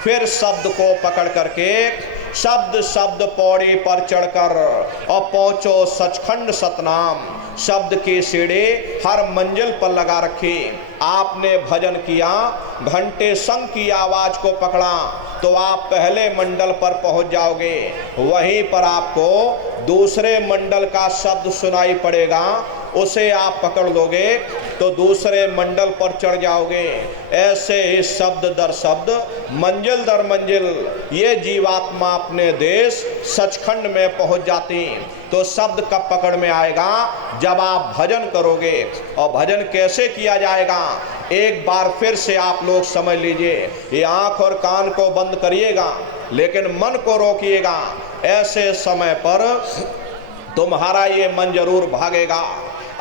फिर शब्द को पकड़ करके शब्द शब्द पौड़ी पर चढ़कर और पहुँचो सचखंड सतनाम। शब्द की सीढ़ी हर मंजिल पर लगा रखी। आपने भजन किया, घंटे शंख की आवाज को पकड़ा तो आप पहले मंडल पर पहुंच जाओगे। वहीं पर आपको दूसरे मंडल का शब्द सुनाई पड़ेगा, उसे आप पकड़ लोगे तो दूसरे मंडल पर चढ़ जाओगे। ऐसे ही शब्द दर शब्द, मंजिल दर मंजिल ये जीवात्मा अपने देश सचखंड में पहुंच जाती। तो शब्द कब पकड़ में आएगा? जब आप भजन करोगे। और भजन कैसे किया जाएगा एक बार फिर से आप लोग समझ लीजिए। ये आंख और कान को बंद करिएगा लेकिन मन को रोकिएगा। ऐसे समय पर तुम्हारा ये मन जरूर भागेगा।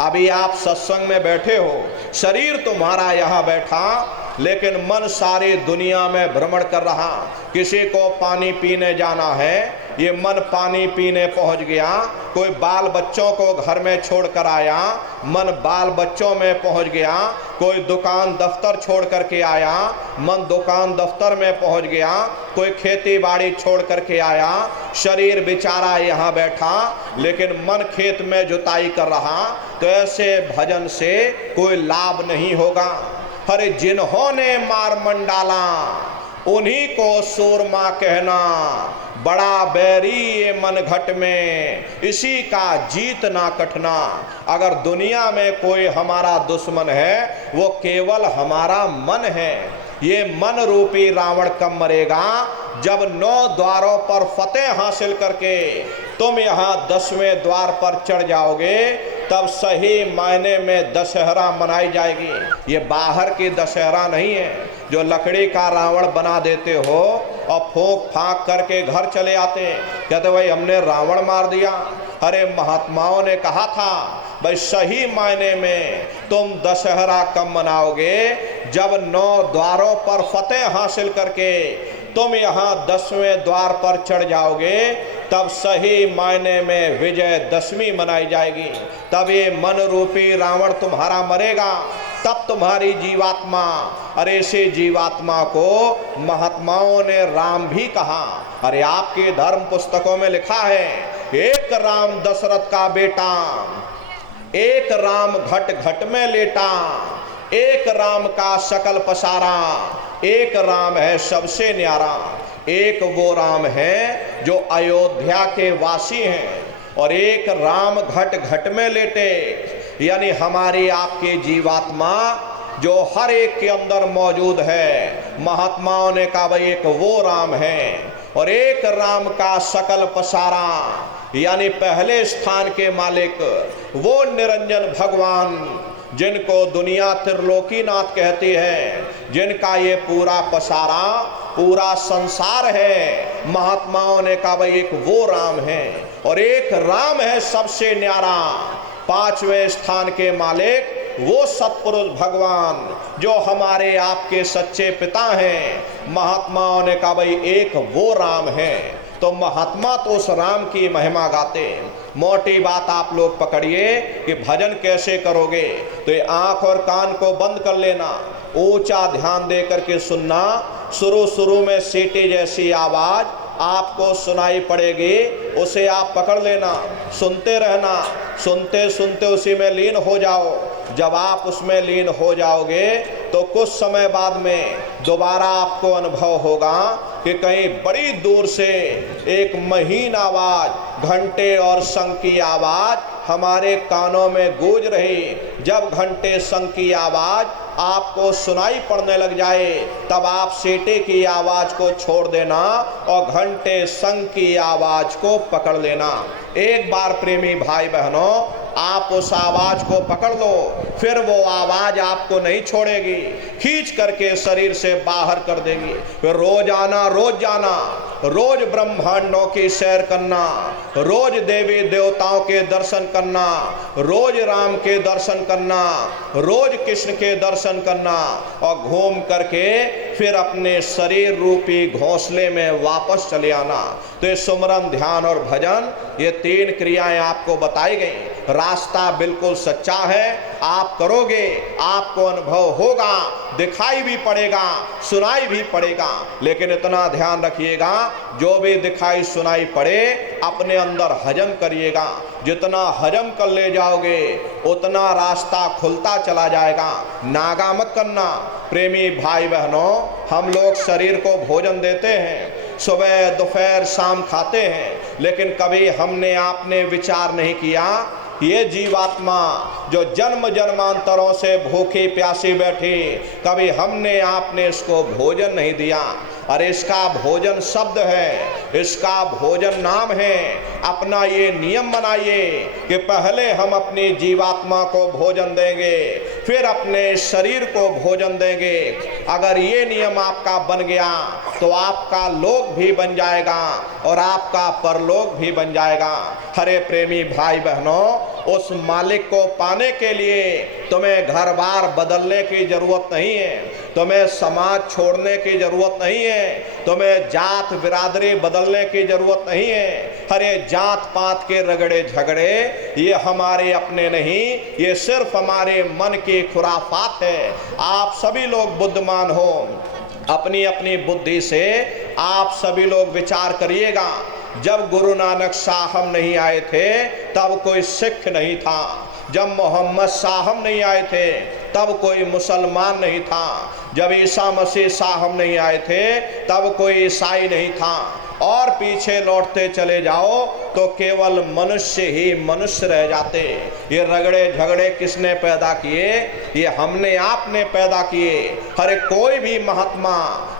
अभी आप सत्संग में बैठे हो, शरीर तुम्हारा यहाँ बैठा लेकिन मन सारी दुनिया में भ्रमण कर रहा। किसी को पानी पीने जाना है, ये मन पानी पीने पहुंच गया। कोई बाल बच्चों को घर में छोड़ कर आया, मन बाल बच्चों में पहुंच गया। कोई दुकान दफ्तर छोड़ करके आया, मन दुकान दफ्तर में पहुंच गया। कोई खेती बाड़ी छोड़ करके आया, शरीर बेचारा यहाँ बैठा लेकिन मन खेत में जुताई कर रहा। तो ऐसे भजन से कोई लाभ नहीं होगा। अरे जिन्होंने मार मंडाला उन्हीं को सूरमा कहना, बड़ा बैरी ये मन घट में इसी का जीतना कठना। अगर दुनिया में कोई हमारा दुश्मन है वो केवल हमारा मन है। ये मन रूपी रावण कब मरेगा? जब 9 द्वारों पर फतेह हासिल करके तुम यहाँ 10वें द्वार पर चढ़ जाओगे, तब सही मायने में दशहरा मनाई जाएगी। ये बाहर की दशहरा नहीं है जो लकड़ी का रावण बना देते हो और फूंक फांक करके घर चले आते हैं, कहते भाई हमने रावण मार दिया। अरे महात्माओं ने कहा था भाई सही मायने में तुम दशहरा कब मनाओगे? जब 9 द्वारों पर फतेह हासिल करके तुम यहाँ 10वें द्वार पर चढ़ जाओगे, तब सही मायने में विजयदशमी मनाई जाएगी। तब ये मन रूपी रावण तुम्हारा मरेगा, तब तुम्हारी जीवात्मा। अरे ऐसे जीवात्मा को महात्माओं ने राम भी कहा। अरे आपके धर्म पुस्तकों में लिखा है, एक राम दशरथ का बेटा, एक राम घट घट में लेटा, एक राम का सकल पसारा, एक राम है सबसे न्यारा। एक वो राम है जो अयोध्या के वासी हैं और एक राम घट घट में लेटे, यानी हमारी आपकी जीवात्मा जो हर एक के अंदर मौजूद है। महात्माओं ने कहा भाई एक वो राम है और एक राम का सकल पसारा, यानी पहले स्थान के मालिक वो निरंजन भगवान जिनको दुनिया त्रिलोकीनाथ कहती है, जिनका ये पूरा पसारा पूरा संसार है। महात्माओं ने कहा भाई एक वो राम है और एक राम है सबसे न्यारा। 5वें स्थान के मालिक वो सत्पुरुष भगवान जो हमारे आपके सच्चे पिता हैं। महात्माओं ने कहा भाई एक वो राम है। तो महात्मा तो उस राम की महिमा गाते। मोटी बात आप लोग पकड़िए कि भजन कैसे करोगे। तो ये आंख और कान को बंद कर लेना, ऊंचा ध्यान दे करके सुनना। शुरू में सीटी जैसी आवाज आपको सुनाई पड़ेगी, उसे आप पकड़ लेना, सुनते रहना, सुनते सुनते उसी में लीन हो जाओ। जब आप उसमें लीन हो जाओगे तो कुछ समय बाद में दोबारा आपको अनुभव होगा कि कहीं बड़ी दूर से एक महीन आवाज, घंटे और शंख की आवाज हमारे कानों में गूंज रही। जब घंटे शंख की आवाज आपको सुनाई पड़ने लग जाए, तब आप सीटी की आवाज को छोड़ देना और घंटे शंख की आवाज को पकड़ लेना। एक बार प्रेमी भाई बहनों आप उस आवाज को पकड़ लो, फिर वो आवाज आपको नहीं छोड़ेगी, खींच करके शरीर से बाहर कर देगी। फिर रोज आना, रोज जाना, रोज ब्रह्मांडों की सैर करना, रोज देवी देवताओं के दर्शन करना, रोज राम के दर्शन करना, रोज कृष्ण के दर्शन करना और घूम करके फिर अपने शरीर रूपी घोंसले में वापस चले आना। तो ये सुमरन, ध्यान और भजन, ये 3 क्रियाएं आपको बताई गई। रास्ता बिल्कुल सच्चा है, आप करोगे आपको अनुभव होगा, दिखाई भी पड़ेगा, सुनाई भी पड़ेगा। लेकिन इतना ध्यान रखिएगा, जो भी दिखाई सुनाई पड़े अपने अंदर हजम करिएगा। जितना हजम कर ले जाओगे उतना रास्ता खुलता चला जाएगा। नागा मत करना। प्रेमी भाई बहनों, हम लोग शरीर को भोजन देते हैं, सुबह दोपहर शाम खाते हैं, लेकिन कभी हमने आपने विचार नहीं किया ये जीवात्मा जो जन्म जन्मांतरों से भूखी प्यासी बैठी, कभी हमने आपने इसको भोजन नहीं दिया। अरे इसका भोजन शब्द है, इसका भोजन नाम है। अपना ये नियम बनाइए कि पहले हम अपनी जीवात्मा को भोजन देंगे, फिर अपने शरीर को भोजन देंगे। अगर ये नियम आपका बन गया तो आपका लोक भी बन जाएगा और आपका परलोक भी बन जाएगा। हरे प्रेमी भाई बहनों, उस मालिक को पाने के लिए तुम्हें घर बार बदलने की जरूरत नहीं है, तुम्हें समाज छोड़ने की जरूरत नहीं है, तुम्हें जात बिरादरी बदलने की जरूरत नहीं है। हरे जात पात के रगड़े झगड़े ये हमारे अपने नहीं, ये सिर्फ हमारे मन की खुराफात है। आप सभी लोग बुद्धिमान हो, अपनी अपनी बुद्धि से आप सभी लोग विचार करिएगा। जब गुरु नानक साहब नहीं आए थे तब कोई सिख नहीं था, जब मोहम्मद साहब नहीं आए थे तब कोई मुसलमान नहीं था, जब ईसा मसीह साहब नहीं आए थे तब कोई ईसाई नहीं था। और पीछे लौटते चले जाओ तो केवल मनुष्य ही मनुष्य रह जाते। ये रगड़े झगड़े किसने पैदा किए? ये हमने आपने पैदा किए। हर कोई भी महात्मा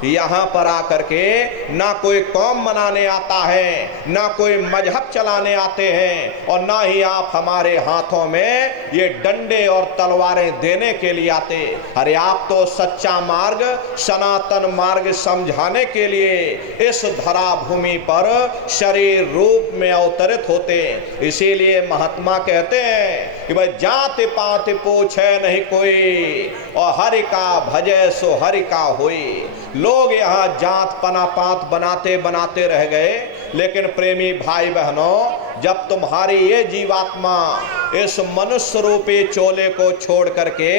यहाँ पर आकर के ना कोई कौम मनाने आता है, ना कोई मजहब चलाने आते हैं, और ना ही आप हमारे हाथों में ये डंडे और तलवारें देने के लिए आते। अरे आप तो सच्चा मार्ग, सनातन मार्ग समझाने के लिए इस धरा भूमि पर शरीर रूप में अवतरित होते। इसीलिए महात्मा कहते हैं कि भाई जाति पाति पूछे नहीं कोई, और हरि का भजे सो हरि का होई। लोग यहाँ जात पना पात बनाते बनाते रह गए, लेकिन प्रेमी भाई बहनों, जब तुम्हारी ये जीवात्मा इस मनुष्य रूपी चोले को छोड़ करके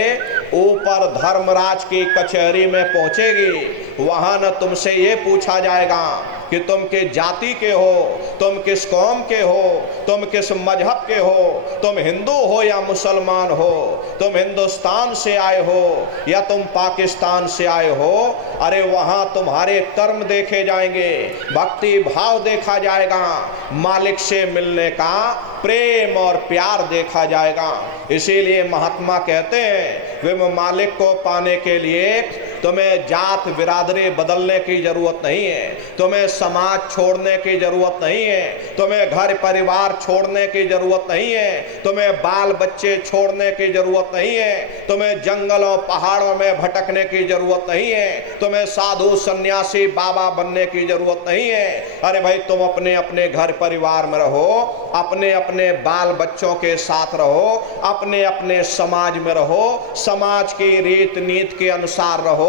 ऊपर धर्मराज की कचहरी में पहुंचेगी, वहां न तुमसे ये पूछा जाएगा कि तुम किस जाति के हो, तुम किस कौम के हो, तुम किस मजहब के हो, तुम हिंदू हो या मुसलमान हो, तुम हिंदुस्तान से आए हो या तुम पाकिस्तान से आए हो। अरे वहां तुम्हारे कर्म देखे जाएंगे, भक्ति भाव देखा जाएगा, मालिक से मिलने का प्रेम और प्यार देखा जाएगा। इसीलिए महात्मा कहते हैं वे मालिक को पाने के लिए तुम्हें जात बिरादरी बदलने की जरूरत नहीं है, तुम्हें समाज छोड़ने की जरूरत नहीं है, तुम्हें घर परिवार छोड़ने की जरूरत नहीं है, तुम्हें बाल बच्चे छोड़ने की जरूरत नहीं है, तुम्हें जंगलों पहाड़ों में भटकने की जरूरत नहीं है, तुम्हें साधु सन्यासी बाबा बनने की जरूरत नहीं है। अरे भाई तुम अपने अपने घर परिवार में रहो, अपने अपने बाल बच्चों के साथ रहो, अपने अपने समाज में रहो, समाज की रीत नीति के अनुसार रहो,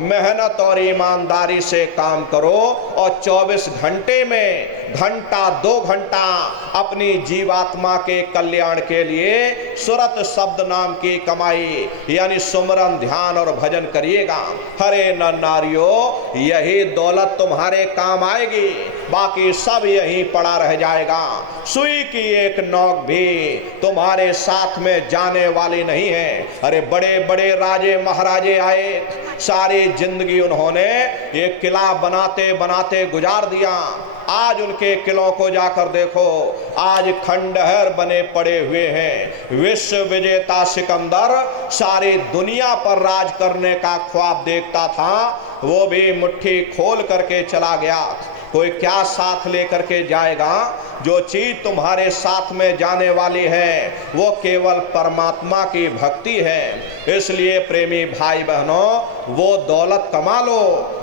मेहनत और ईमानदारी से काम करो, और 24 घंटे में घंटा 2 घंटा अपनी जीवात्मा के कल्याण के लिए सुरत शब्द नाम की कमाई यानी सुमरन ध्यान और भजन करिएगा। हरे नर नारियों, यही दौलत तुम्हारे काम आएगी, बाकी सब यहीं पड़ा रह जाएगा। सुई की एक नोक भी तुम्हारे साथ में जाने वाली नहीं है। अरे बड़े बड़े राजे महाराजे आए, सारी जिंदगी उन्होंने ये किला बनाते बनाते गुजार दिया, आज उनके किलों को जाकर देखो, आज खंडहर बने पड़े हुए हैं। विश्व विजेता सिकंदर सारी दुनिया पर राज करने का ख्वाब देखता था, वो भी मुट्ठी खोल करके चला गया। कोई क्या साथ लेकर के जाएगा? जो चीज तुम्हारे साथ में जाने वाली है वो केवल परमात्मा की भक्ति है। इसलिए प्रेमी भाई बहनों, वो दौलत कमा लो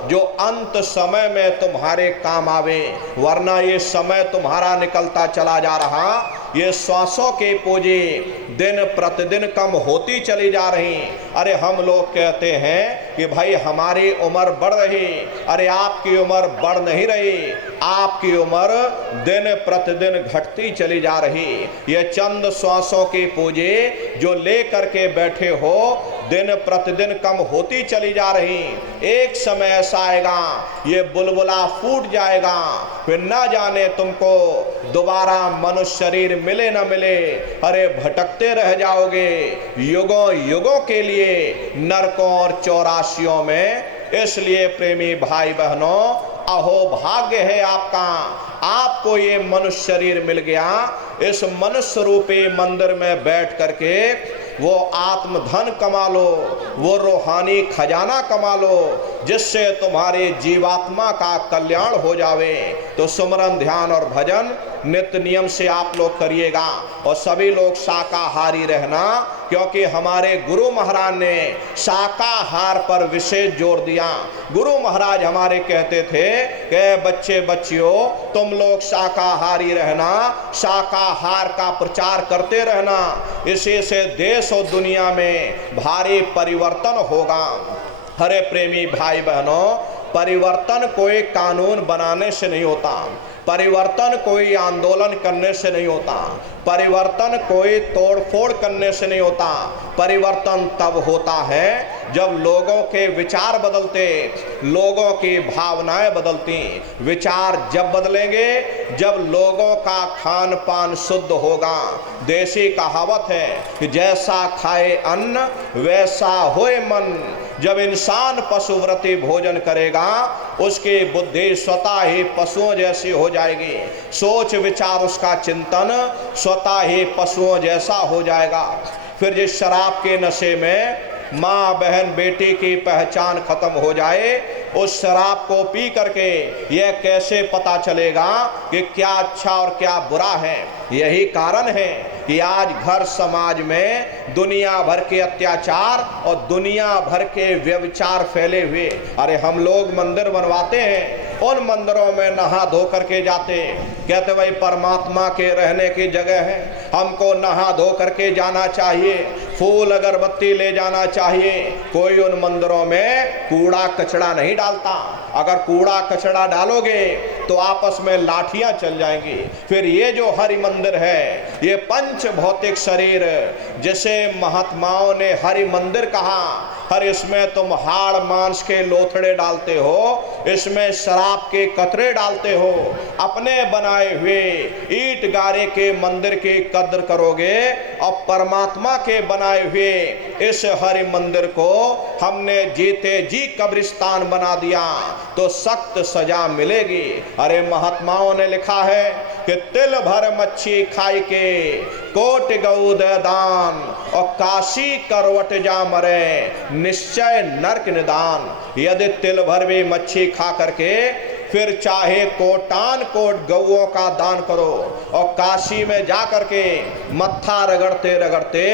जो अंत समय में तुम्हारे काम आवे, वरना ये समय तुम्हारा निकलता चला जा रहा, ये श्वासों के पूंजी दिन प्रतिदिन कम होती चली जा रही। अरे हम लोग कहते हैं कि भाई हमारी उम्र बढ़ रही, अरे आपकी उम्र बढ़ नहीं रही, आपकी उम्र दिन प्रतिदिन घटती चली जा रही। ये चंद श्वासों की पूंजी जो ले करके बैठे हो दिन प्रतिदिन कम होती चली जा रही। एक समय ऐसा आएगा ये बुलबुला फूट जाएगा, फिर ना जाने तुमको दोबारा मनुष्य शरीर मिले न मिले, अरे भटकते रह जाओगे युगों युगों के लिए नरकों और चौरासियों में। इसलिए प्रेमी भाई बहनों, अहो भाग्य है आपका, आपको ये मनुष्य शरीर मिल गया। इस मनुष्य रूपी मंदिर में बैठ करके वो आत्मधन कमा लो, वो रूहानी खजाना कमा लो, जिससे तुम्हारे जीवात्मा का कल्याण हो जावे। तो सुमरन, ध्यान और भजन नित्य नियम से आप लोग करिएगा, और सभी लोग शाकाहारी रहना, क्योंकि हमारे गुरु महाराज ने शाकाहार पर विशेष जोर दिया। गुरु महाराज हमारे कहते थे कि बच्चे बच्चियों तुम लोग शाकाहारी रहना, शाकाहार का प्रचार करते रहना, इसी से देश और दुनिया में भारी परिवर्तन होगा। हरे प्रेमी भाई बहनों, परिवर्तन कोई कानून बनाने से नहीं होता, परिवर्तन कोई आंदोलन करने से नहीं होता, परिवर्तन कोई तोड़फोड़ करने से नहीं होता। परिवर्तन तब होता है जब लोगों के विचार बदलते, लोगों की भावनाएं बदलती। विचार जब बदलेंगे जब लोगों का खान पान शुद्ध होगा। देसी कहावत है कि जैसा खाए अन्न वैसा होए मन। जब इंसान पशुव्रती भोजन करेगा उसकी बुद्धि स्वतः ही पशुओं जैसी हो जाएगी, सोच विचार उसका चिंतन स्वतः ही पशुओं जैसा हो जाएगा। फिर जिस शराब के नशे में माँ बहन बेटी की पहचान खत्म हो जाए, उस शराब को पी करके यह कैसे पता चलेगा कि क्या अच्छा और क्या बुरा है। यही कारण है कि आज घर समाज में दुनिया भर के अत्याचार और दुनिया भर के व्यभिचार फैले हुए। अरे हम लोग मंदिर बनवाते हैं, उन मंदिरों में नहा धो करके जाते, कहते भाई परमात्मा के रहने की जगह है, हमको नहा धो करके जाना चाहिए, फूल अगरबत्ती ले जाना चाहिए। कोई उन मंदिरों में कूड़ा कचरा नहीं डालता। अगर कूड़ा कचरा डालोगे तो आपस में लाठियां चल जाएंगी। फिर ये जो हरि मंदिर है, ये पंच भौतिक शरीर जिसे महात्माओं ने हरि मंदिर कहा, हर इसमें तुम हाड़ मांस के लोथड़े डालते हो, इसमें शराब के कतरे डालते हो। अपने बनाए हुए ईंट गारे के मंदिर की कद्र करोगे और परमात्मा के बनाए हुए इस हरि मंदिर को हमने जीते जी कब्रिस्तान बना दिया तो सख्त सजा मिलेगी। अरे महात्माओं ने लिखा है कि तिल भर मच्छी खाई के कोट गऊ दे दान, और काशी करवट जा मरे निश्चय नरक निदान। यदि तिल भर भी मच्छी खा करके फिर चाहे कोटान कोट गौओं का दान करो और काशी में जा करके मत्था रगड़ते रगड़ते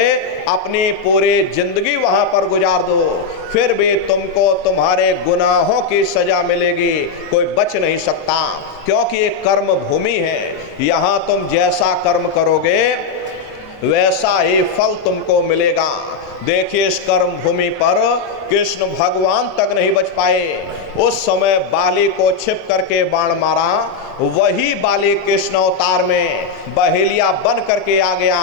अपनी पूरी जिंदगी वहां पर गुजार दो, फिर भी तुमको तुम्हारे गुनाहों की सजा मिलेगी, कोई बच नहीं सकता। क्योंकि ये कर्म भूमि है, यहाँ तुम जैसा कर्म करोगे वैसा ही फल तुमको मिलेगा। देखिए इस कर्म भूमि पर कृष्ण भगवान तक नहीं बच पाए। उस समय बाली को छिप करके बाण मारा, वही बाली कृष्ण अवतार में बहेलिया बन करके आ गया।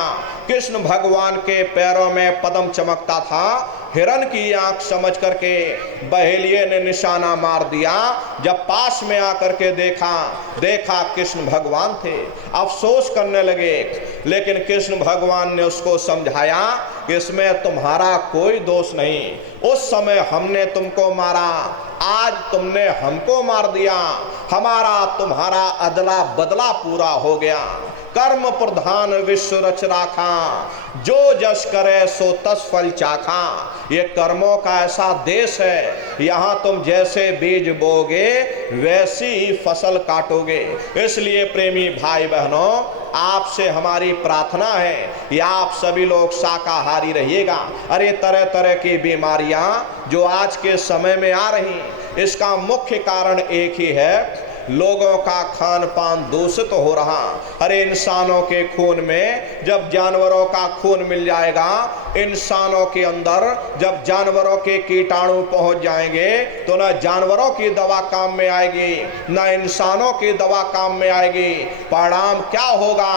कृष्ण भगवान के पैरों में पद्म चमकता था, हिरण की आंख समझ करके बहेलिये ने निशाना मार दिया। जब पास में आकर के देखा कृष्ण भगवान थे, अफसोस करने लगे, लेकिन कृष्ण भगवान ने उसको समझाया कि इसमें तुम्हारा कोई दोष नहीं। उस समय हमने तुमको मारा, आज तुमने हमको मार दिया, हमारा तुम्हारा अदला बदला पूरा हो गया। कर्म प्रधान विश्व रच राखा, जो जस करे सो तस फल चाखा। ये कर्मों का ऐसा देश है, यहाँ तुम जैसे बीज बोगे वैसी ही फसल काटोगे। इसलिए प्रेमी भाई बहनों, आपसे हमारी प्रार्थना है कि आप सभी लोग शाकाहारी रहिएगा। अरे तरह तरह की बीमारियां जो आज के समय में आ रही, इसका मुख्य कारण एक ही है, लोगों का खान पान दूषित हो रहा। अरे इंसानों के खून में जब जानवरों का खून मिल जाएगा, इंसानों के अंदर जब जानवरों के कीटाणु पहुंच जाएंगे, तो ना जानवरों की दवा काम में आएगी, ना इंसानों की दवा काम में आएगी। परिणाम क्या होगा?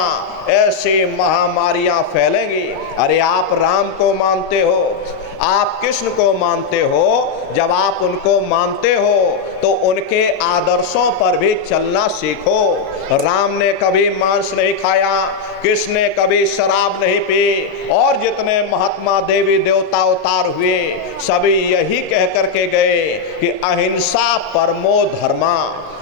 ऐसी महामारियां फैलेंगी। अरे आप राम को मानते हो, आप कृष्ण को मानते हो, जब आप उनको मानते हो तो उनके आदर्शों पर भी चलना सीखो। राम ने कभी मांस नहीं खाया, कृष्ण ने कभी शराब नहीं पी, और जितने महात्मा देवी देवता अवतार हुए सभी यही कह करके गए कि अहिंसा परमो धर्मा।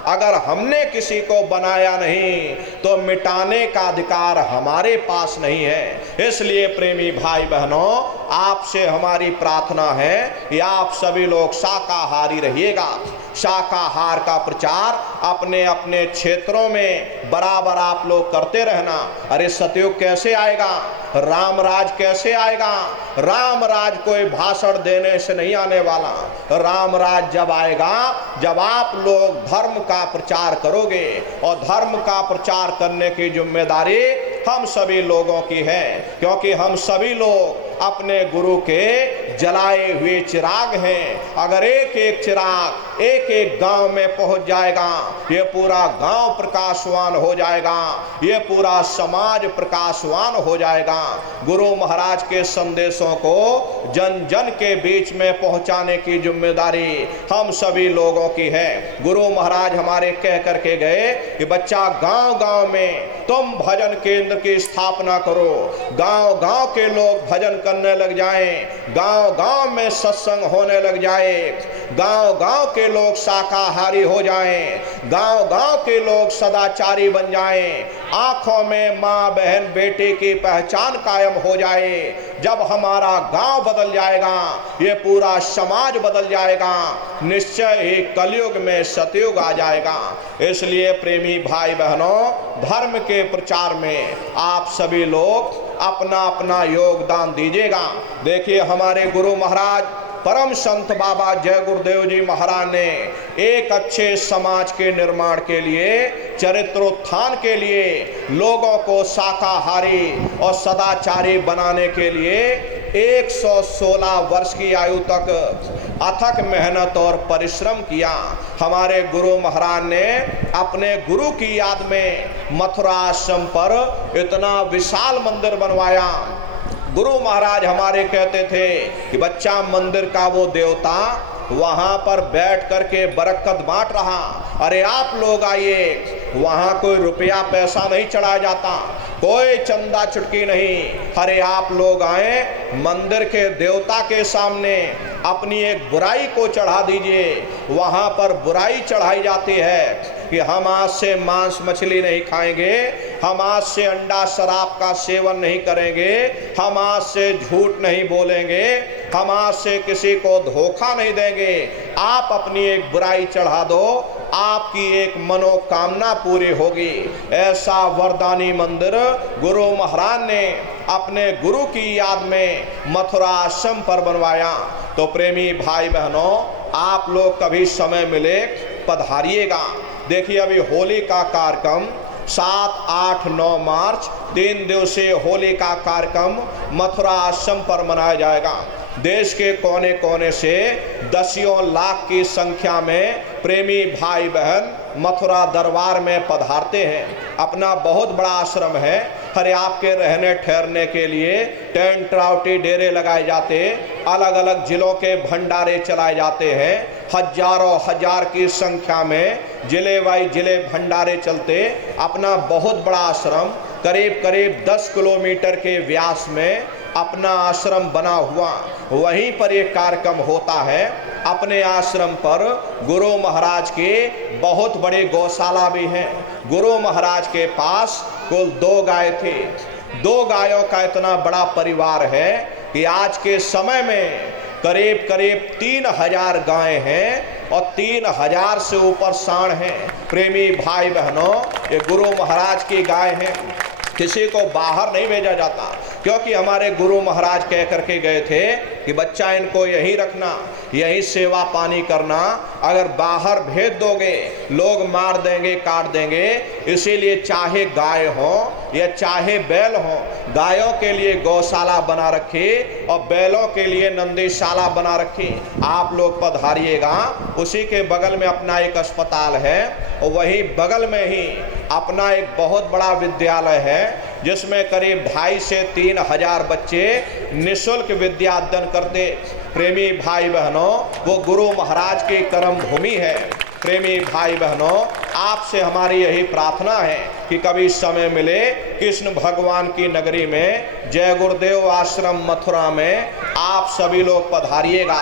अगर हमने किसी को बनाया नहीं तो मिटाने का अधिकार हमारे पास नहीं है। इसलिए प्रेमी भाई बहनों, आपसे हमारी प्रार्थना है कि आप सभी लोग शाकाहारी रहिएगा। शाकाहार का प्रचार अपने अपने क्षेत्रों में बराबर आप लोग करते रहना। अरे सतयुग कैसे आएगा? राम राज कैसे आएगा? राम राज कोई भाषण देने से नहीं आने वाला। राम राज जब आएगा जब आप लोग धर्म का प्रचार करोगे, और धर्म का प्रचार करने की जिम्मेदारी हम सभी लोगों की है, क्योंकि हम सभी लोग अपने गुरु के जलाए हुए चिराग हैं। अगर एक एक चिराग एक एक गांव में पहुंच जाएगा, ये पूरा गांव प्रकाशवान हो जाएगा, ये पूरा समाज प्रकाशवान हो जाएगा। गुरु महाराज के संदेशों को जन जन के बीच में पहुंचाने की जिम्मेदारी हम सभी लोगों की है। गुरु महाराज हमारे कह करके गए कि बच्चा, गांव गांव में तुम भजन केंद्र की स्थापना करो, गांव गांव के लोग भजन करने लग जाएं, गांव गांव में सत्संग होने लग जाए, गांव गांव के लोग शाकाहारी हो जाएं, गांव गांव के लोग सदाचारी बन जाएं, आंखों में माँ बहन बेटे की पहचान कायम हो जाए। जब हमारा गांव बदल जाएगा, ये पूरा समाज बदल जाएगा, निश्चय ही कलयुग में सतयुग आ जाएगा। इसलिए प्रेमी भाई बहनों, धर्म के प्रचार में आप सभी लोग अपना अपना योगदान दीजिएगा। देखिए, हमारे गुरु महाराज परम संत बाबा जय गुरुदेव जी महाराज ने एक अच्छे समाज के निर्माण के लिए, चरित्रोत्थान के लिए, लोगों को शाकाहारी और सदाचारी बनाने के लिए 116 वर्ष की आयु तक अथक मेहनत और परिश्रम किया। हमारे गुरु महाराज ने अपने गुरु की याद में मथुरा आश्रम पर इतना विशाल मंदिर बनवाया। गुरु महाराज हमारे कहते थे कि बच्चा, मंदिर का वो देवता वहाँ पर बैठ करके बरकत बांट रहा। अरे आप लोग आइए, वहाँ कोई रुपया पैसा नहीं चढ़ाया जाता, कोई चंदा चुटकी नहीं। अरे आप लोग आए, मंदिर के देवता के सामने अपनी एक बुराई को चढ़ा दीजिए। वहाँ पर बुराई चढ़ाई जाती है कि हम आज से मांस मछली नहीं खाएंगे, हम आज से अंडा शराब का सेवन नहीं करेंगे, हम आज से झूठ नहीं बोलेंगे, हम आज से किसी को धोखा नहीं देंगे। आप अपनी एक बुराई चढ़ा दो, आपकी एक मनोकामना पूरी होगी। ऐसा वरदानी मंदिर गुरु महाराज ने अपने गुरु की याद में मथुरा आश्रम पर बनवाया। तो प्रेमी भाई बहनों, आप लोग कभी समय मिले पधारिएगा। देखिए, अभी होली का कार्यक्रम 7, 8, 9 मार्च 3 दिवसीय होली का कार्यक्रम मथुरा आश्रम पर मनाया जाएगा। देश के कोने कोने से दसियों लाख की संख्या में प्रेमी भाई बहन मथुरा दरबार में पधारते हैं। अपना बहुत बड़ा आश्रम है। हर आपके रहने ठहरने के लिए टेंट राउटी डेरे लगाए जाते, अलग अलग जिलों के भंडारे चलाए जाते हैं। हजारों हजार की संख्या में जिले वाई जिले भंडारे चलते। अपना बहुत बड़ा आश्रम करीब करीब 10 किलोमीटर के व्यास में अपना आश्रम बना हुआ, वहीं पर एक कार्यक्रम होता है। अपने आश्रम पर गुरु महाराज के बहुत बड़े गौशाला भी हैं। गुरु महाराज के पास कुल 2 गाय थे। 2 गायों का इतना बड़ा परिवार है कि आज के समय में करीब करीब 3000 गायें हैं और 3000 से ऊपर सांड हैं। प्रेमी भाई बहनों, ये गुरु महाराज की गाय हैं। किसी को बाहर नहीं भेजा जाता, क्योंकि हमारे गुरु महाराज कह करके गए थे कि बच्चा इनको यहीं रखना, यहीं सेवा पानी करना। अगर बाहर भेज दोगे लोग मार देंगे, काट देंगे। इसीलिए चाहे गाय हो या चाहे बैल हो, गायों के लिए गौशाला बना रखी और बैलों के लिए नंदीशाला बना रखी। आप लोग पधारिएगा। उसी के बगल में अपना एक अस्पताल है और वही बगल में ही अपना एक बहुत बड़ा विद्यालय है, जिसमें करीब 2,500 से 3,000 बच्चे निःशुल्क विद्या अध्ययन करते। प्रेमी भाई बहनों, वो गुरु महाराज की कर्म भूमि है। प्रेमी भाई बहनों, आपसे हमारी यही प्रार्थना है कि कभी समय मिले कृष्ण भगवान की नगरी में, जय गुरुदेव आश्रम मथुरा में आप सभी लोग पधारिएगा।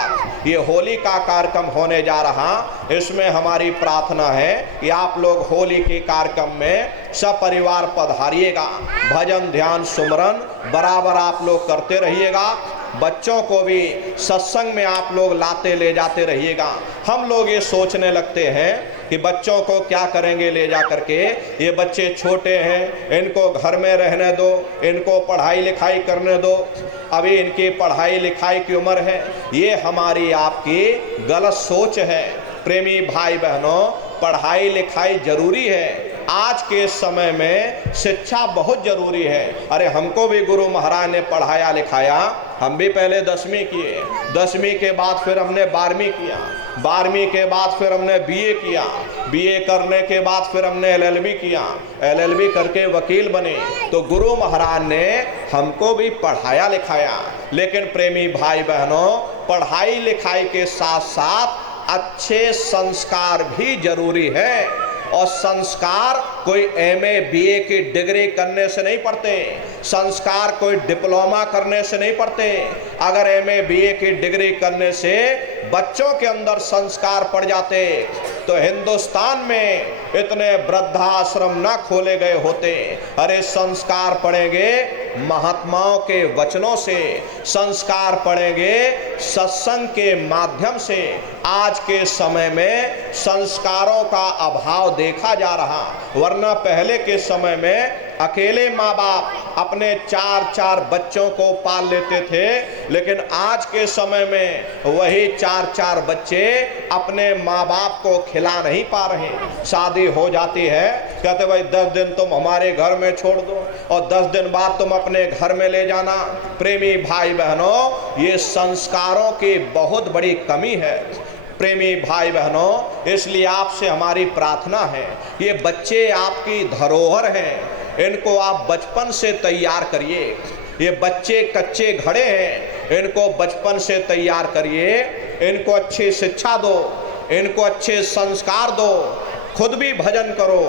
ये होली का कार्यक्रम होने जा रहा, इसमें हमारी प्रार्थना है कि आप लोग होली के कार्यक्रम में सपरिवार पधारिएगा। भजन ध्यान सुमरन बराबर आप लोग करते रहिएगा। बच्चों को भी सत्संग में आप लोग लाते ले जाते रहिएगा। हम लोग ये सोचने लगते हैं कि बच्चों को क्या करेंगे ले जा करके, ये बच्चे छोटे हैं, इनको घर में रहने दो, इनको पढ़ाई लिखाई करने दो, अभी इनकी पढ़ाई लिखाई की उम्र है। ये हमारी आपकी गलत सोच है। प्रेमी भाई बहनों, पढ़ाई लिखाई जरूरी है। आज के समय में शिक्षा बहुत जरूरी है। अरे हमको भी गुरु महाराज ने पढ़ाया लिखाया। हम भी पहले 10वीं किए, 10वीं के बाद फिर हमने 12वीं किया, 12वीं के बाद फिर हमने बीए किया, बीए करने के बाद फिर हमने एलएलबी किया, एलएलबी करके वकील बने। तो गुरु महाराज ने हमको भी पढ़ाया लिखाया। लेकिन प्रेमी भाई बहनों, पढ़ाई लिखाई के साथ साथ अच्छे संस्कार भी जरूरी है। और संस्कार कोई एमए बीए की डिग्री करने से नहीं पढ़ते, संस्कार कोई डिप्लोमा करने से नहीं पढ़ते। अगर एमए बीए की डिग्री करने से बच्चों के अंदर संस्कार पड़ जाते तो हिंदुस्तान में इतने वृद्धाश्रम ना खोले गए होते। अरे संस्कार पढ़ेंगे महात्माओं के वचनों से, संस्कार पढ़ेंगे सत्संग के माध्यम से। आज के समय में संस्कारों का अभाव देखा जा रहा, वरना पहले के समय में अकेले माँ बाप अपने 4-4 बच्चों को पाल लेते थे। लेकिन आज के समय में वही 4-4 बच्चे अपने माँ बाप को खिला नहीं पा रहे। शादी हो जाती है, कहते भाई 10 दिन तुम हमारे घर में छोड़ दो और 10 दिन बाद तुम अपने घर में ले जाना। प्रेमी भाई बहनों, ये संस्कारों की बहुत बड़ी कमी है। प्रेमी भाई बहनों, इसलिए आपसे हमारी प्रार्थना है, ये बच्चे आपकी धरोहर हैं, इनको आप बचपन से तैयार करिए। ये बच्चे कच्चे घड़े हैं, इनको बचपन से तैयार करिए, इनको अच्छी शिक्षा दो, इनको अच्छे संस्कार दो। खुद भी भजन करो,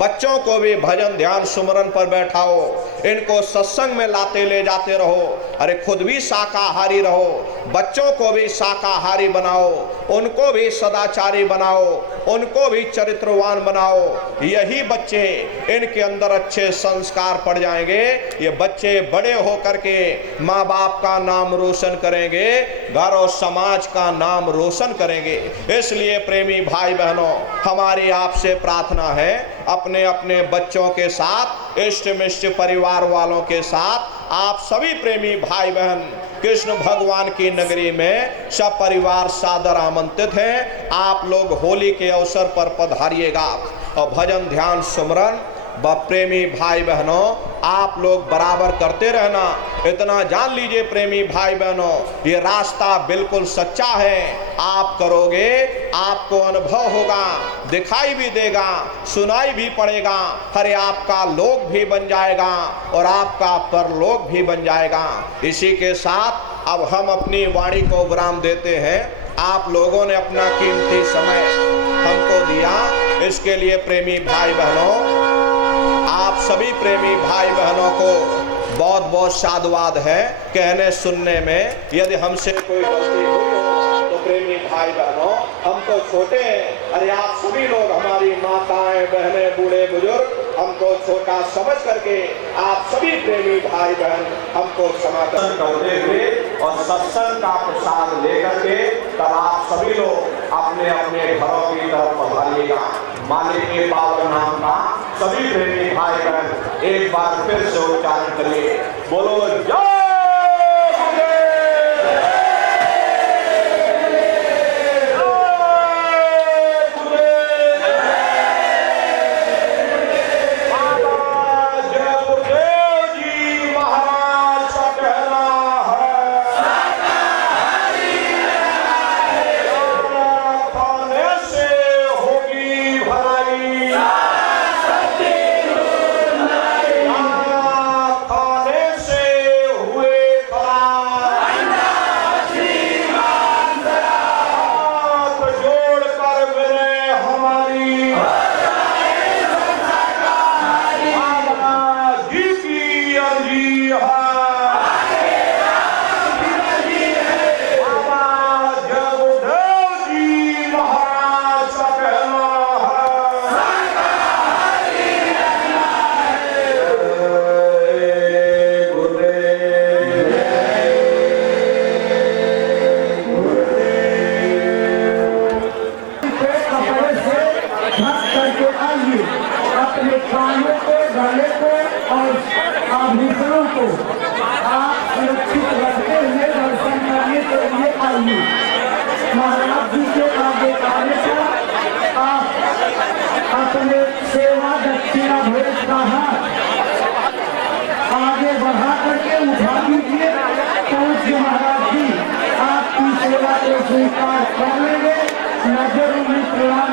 बच्चों को भी भजन ध्यान सुमरन पर बैठाओ, इनको सत्संग में लाते ले जाते रहो। अरे खुद भी शाकाहारी रहो, बच्चों को भी शाकाहारी बनाओ, उनको भी सदाचारी बनाओ, उनको भी चरित्रवान बनाओ। यही बच्चे, इनके अंदर अच्छे संस्कार पड़ जाएंगे। ये बच्चे बड़े होकर के माँ बाप का नाम रोशन करेंगे, घर और समाज का नाम रोशन करेंगे। इसलिए प्रेमी भाई बहनों, हमारी आपसे प्रार्थना है, अपने अपने बच्चों के साथ, इष्ट मिष्ट परिवार वालों के साथ आप सभी प्रेमी भाई बहन कृष्ण भगवान की नगरी में सब परिवार सादर आमंत्रित हैं। आप लोग होली के अवसर पर पधारिएगा और भजन ध्यान सुमरन प्रेमी भाई बहनों आप लोग बराबर करते रहना। इतना जान लीजिए प्रेमी भाई बहनों, ये रास्ता बिल्कुल सच्चा है। आप करोगे, आपको अनुभव होगा, दिखाई भी देगा, सुनाई भी पड़ेगा। अरे आपका लोक भी बन जाएगा और आपका परलोक भी बन जाएगा। इसी के साथ अब हम अपनी वाणी को विराम देते हैं। आप लोगों ने अपना कीमती समय हमको दिया, इसके लिए प्रेमी भाई बहनों, आप सभी प्रेमी भाई बहनों को बहुत बहुत साधुवाद है कहने सुनने में। यदि हमसे कोई गलती हुई हो तो प्रेमी भाई बहनों, हम तो छोटे हैं, अरे आप सभी लोग, हमारी माताएं बहनें बूढ़े बुजुर्ग, हमको छोटा समझ करके आप सभी प्रेमी भाई बहन हमको समाधान करते हुए और सत्संग का प्रसाद लेकर के तब आप सभी लोग अपने अपने घरों की तरफ पधारिएगा। मालिक के पावन नाम का सभी प्रेमी भाई बहन एक बार फिर से उच्चारण करिए, बोलो जय अपने कानों को, गले को और आभूषणों को आप सुरक्षित रखते हुए दर्शन करने के लिए आइए। महाराज जी के आगे आने पर आप अपने सेवा दक्षिणा भेंट का हाथ आगे बढ़ा करके उठा दीजिए। पूज्य महाराज जी आपकी सेवा को स्वीकार कर लेंगे। नजरों में प्रणाम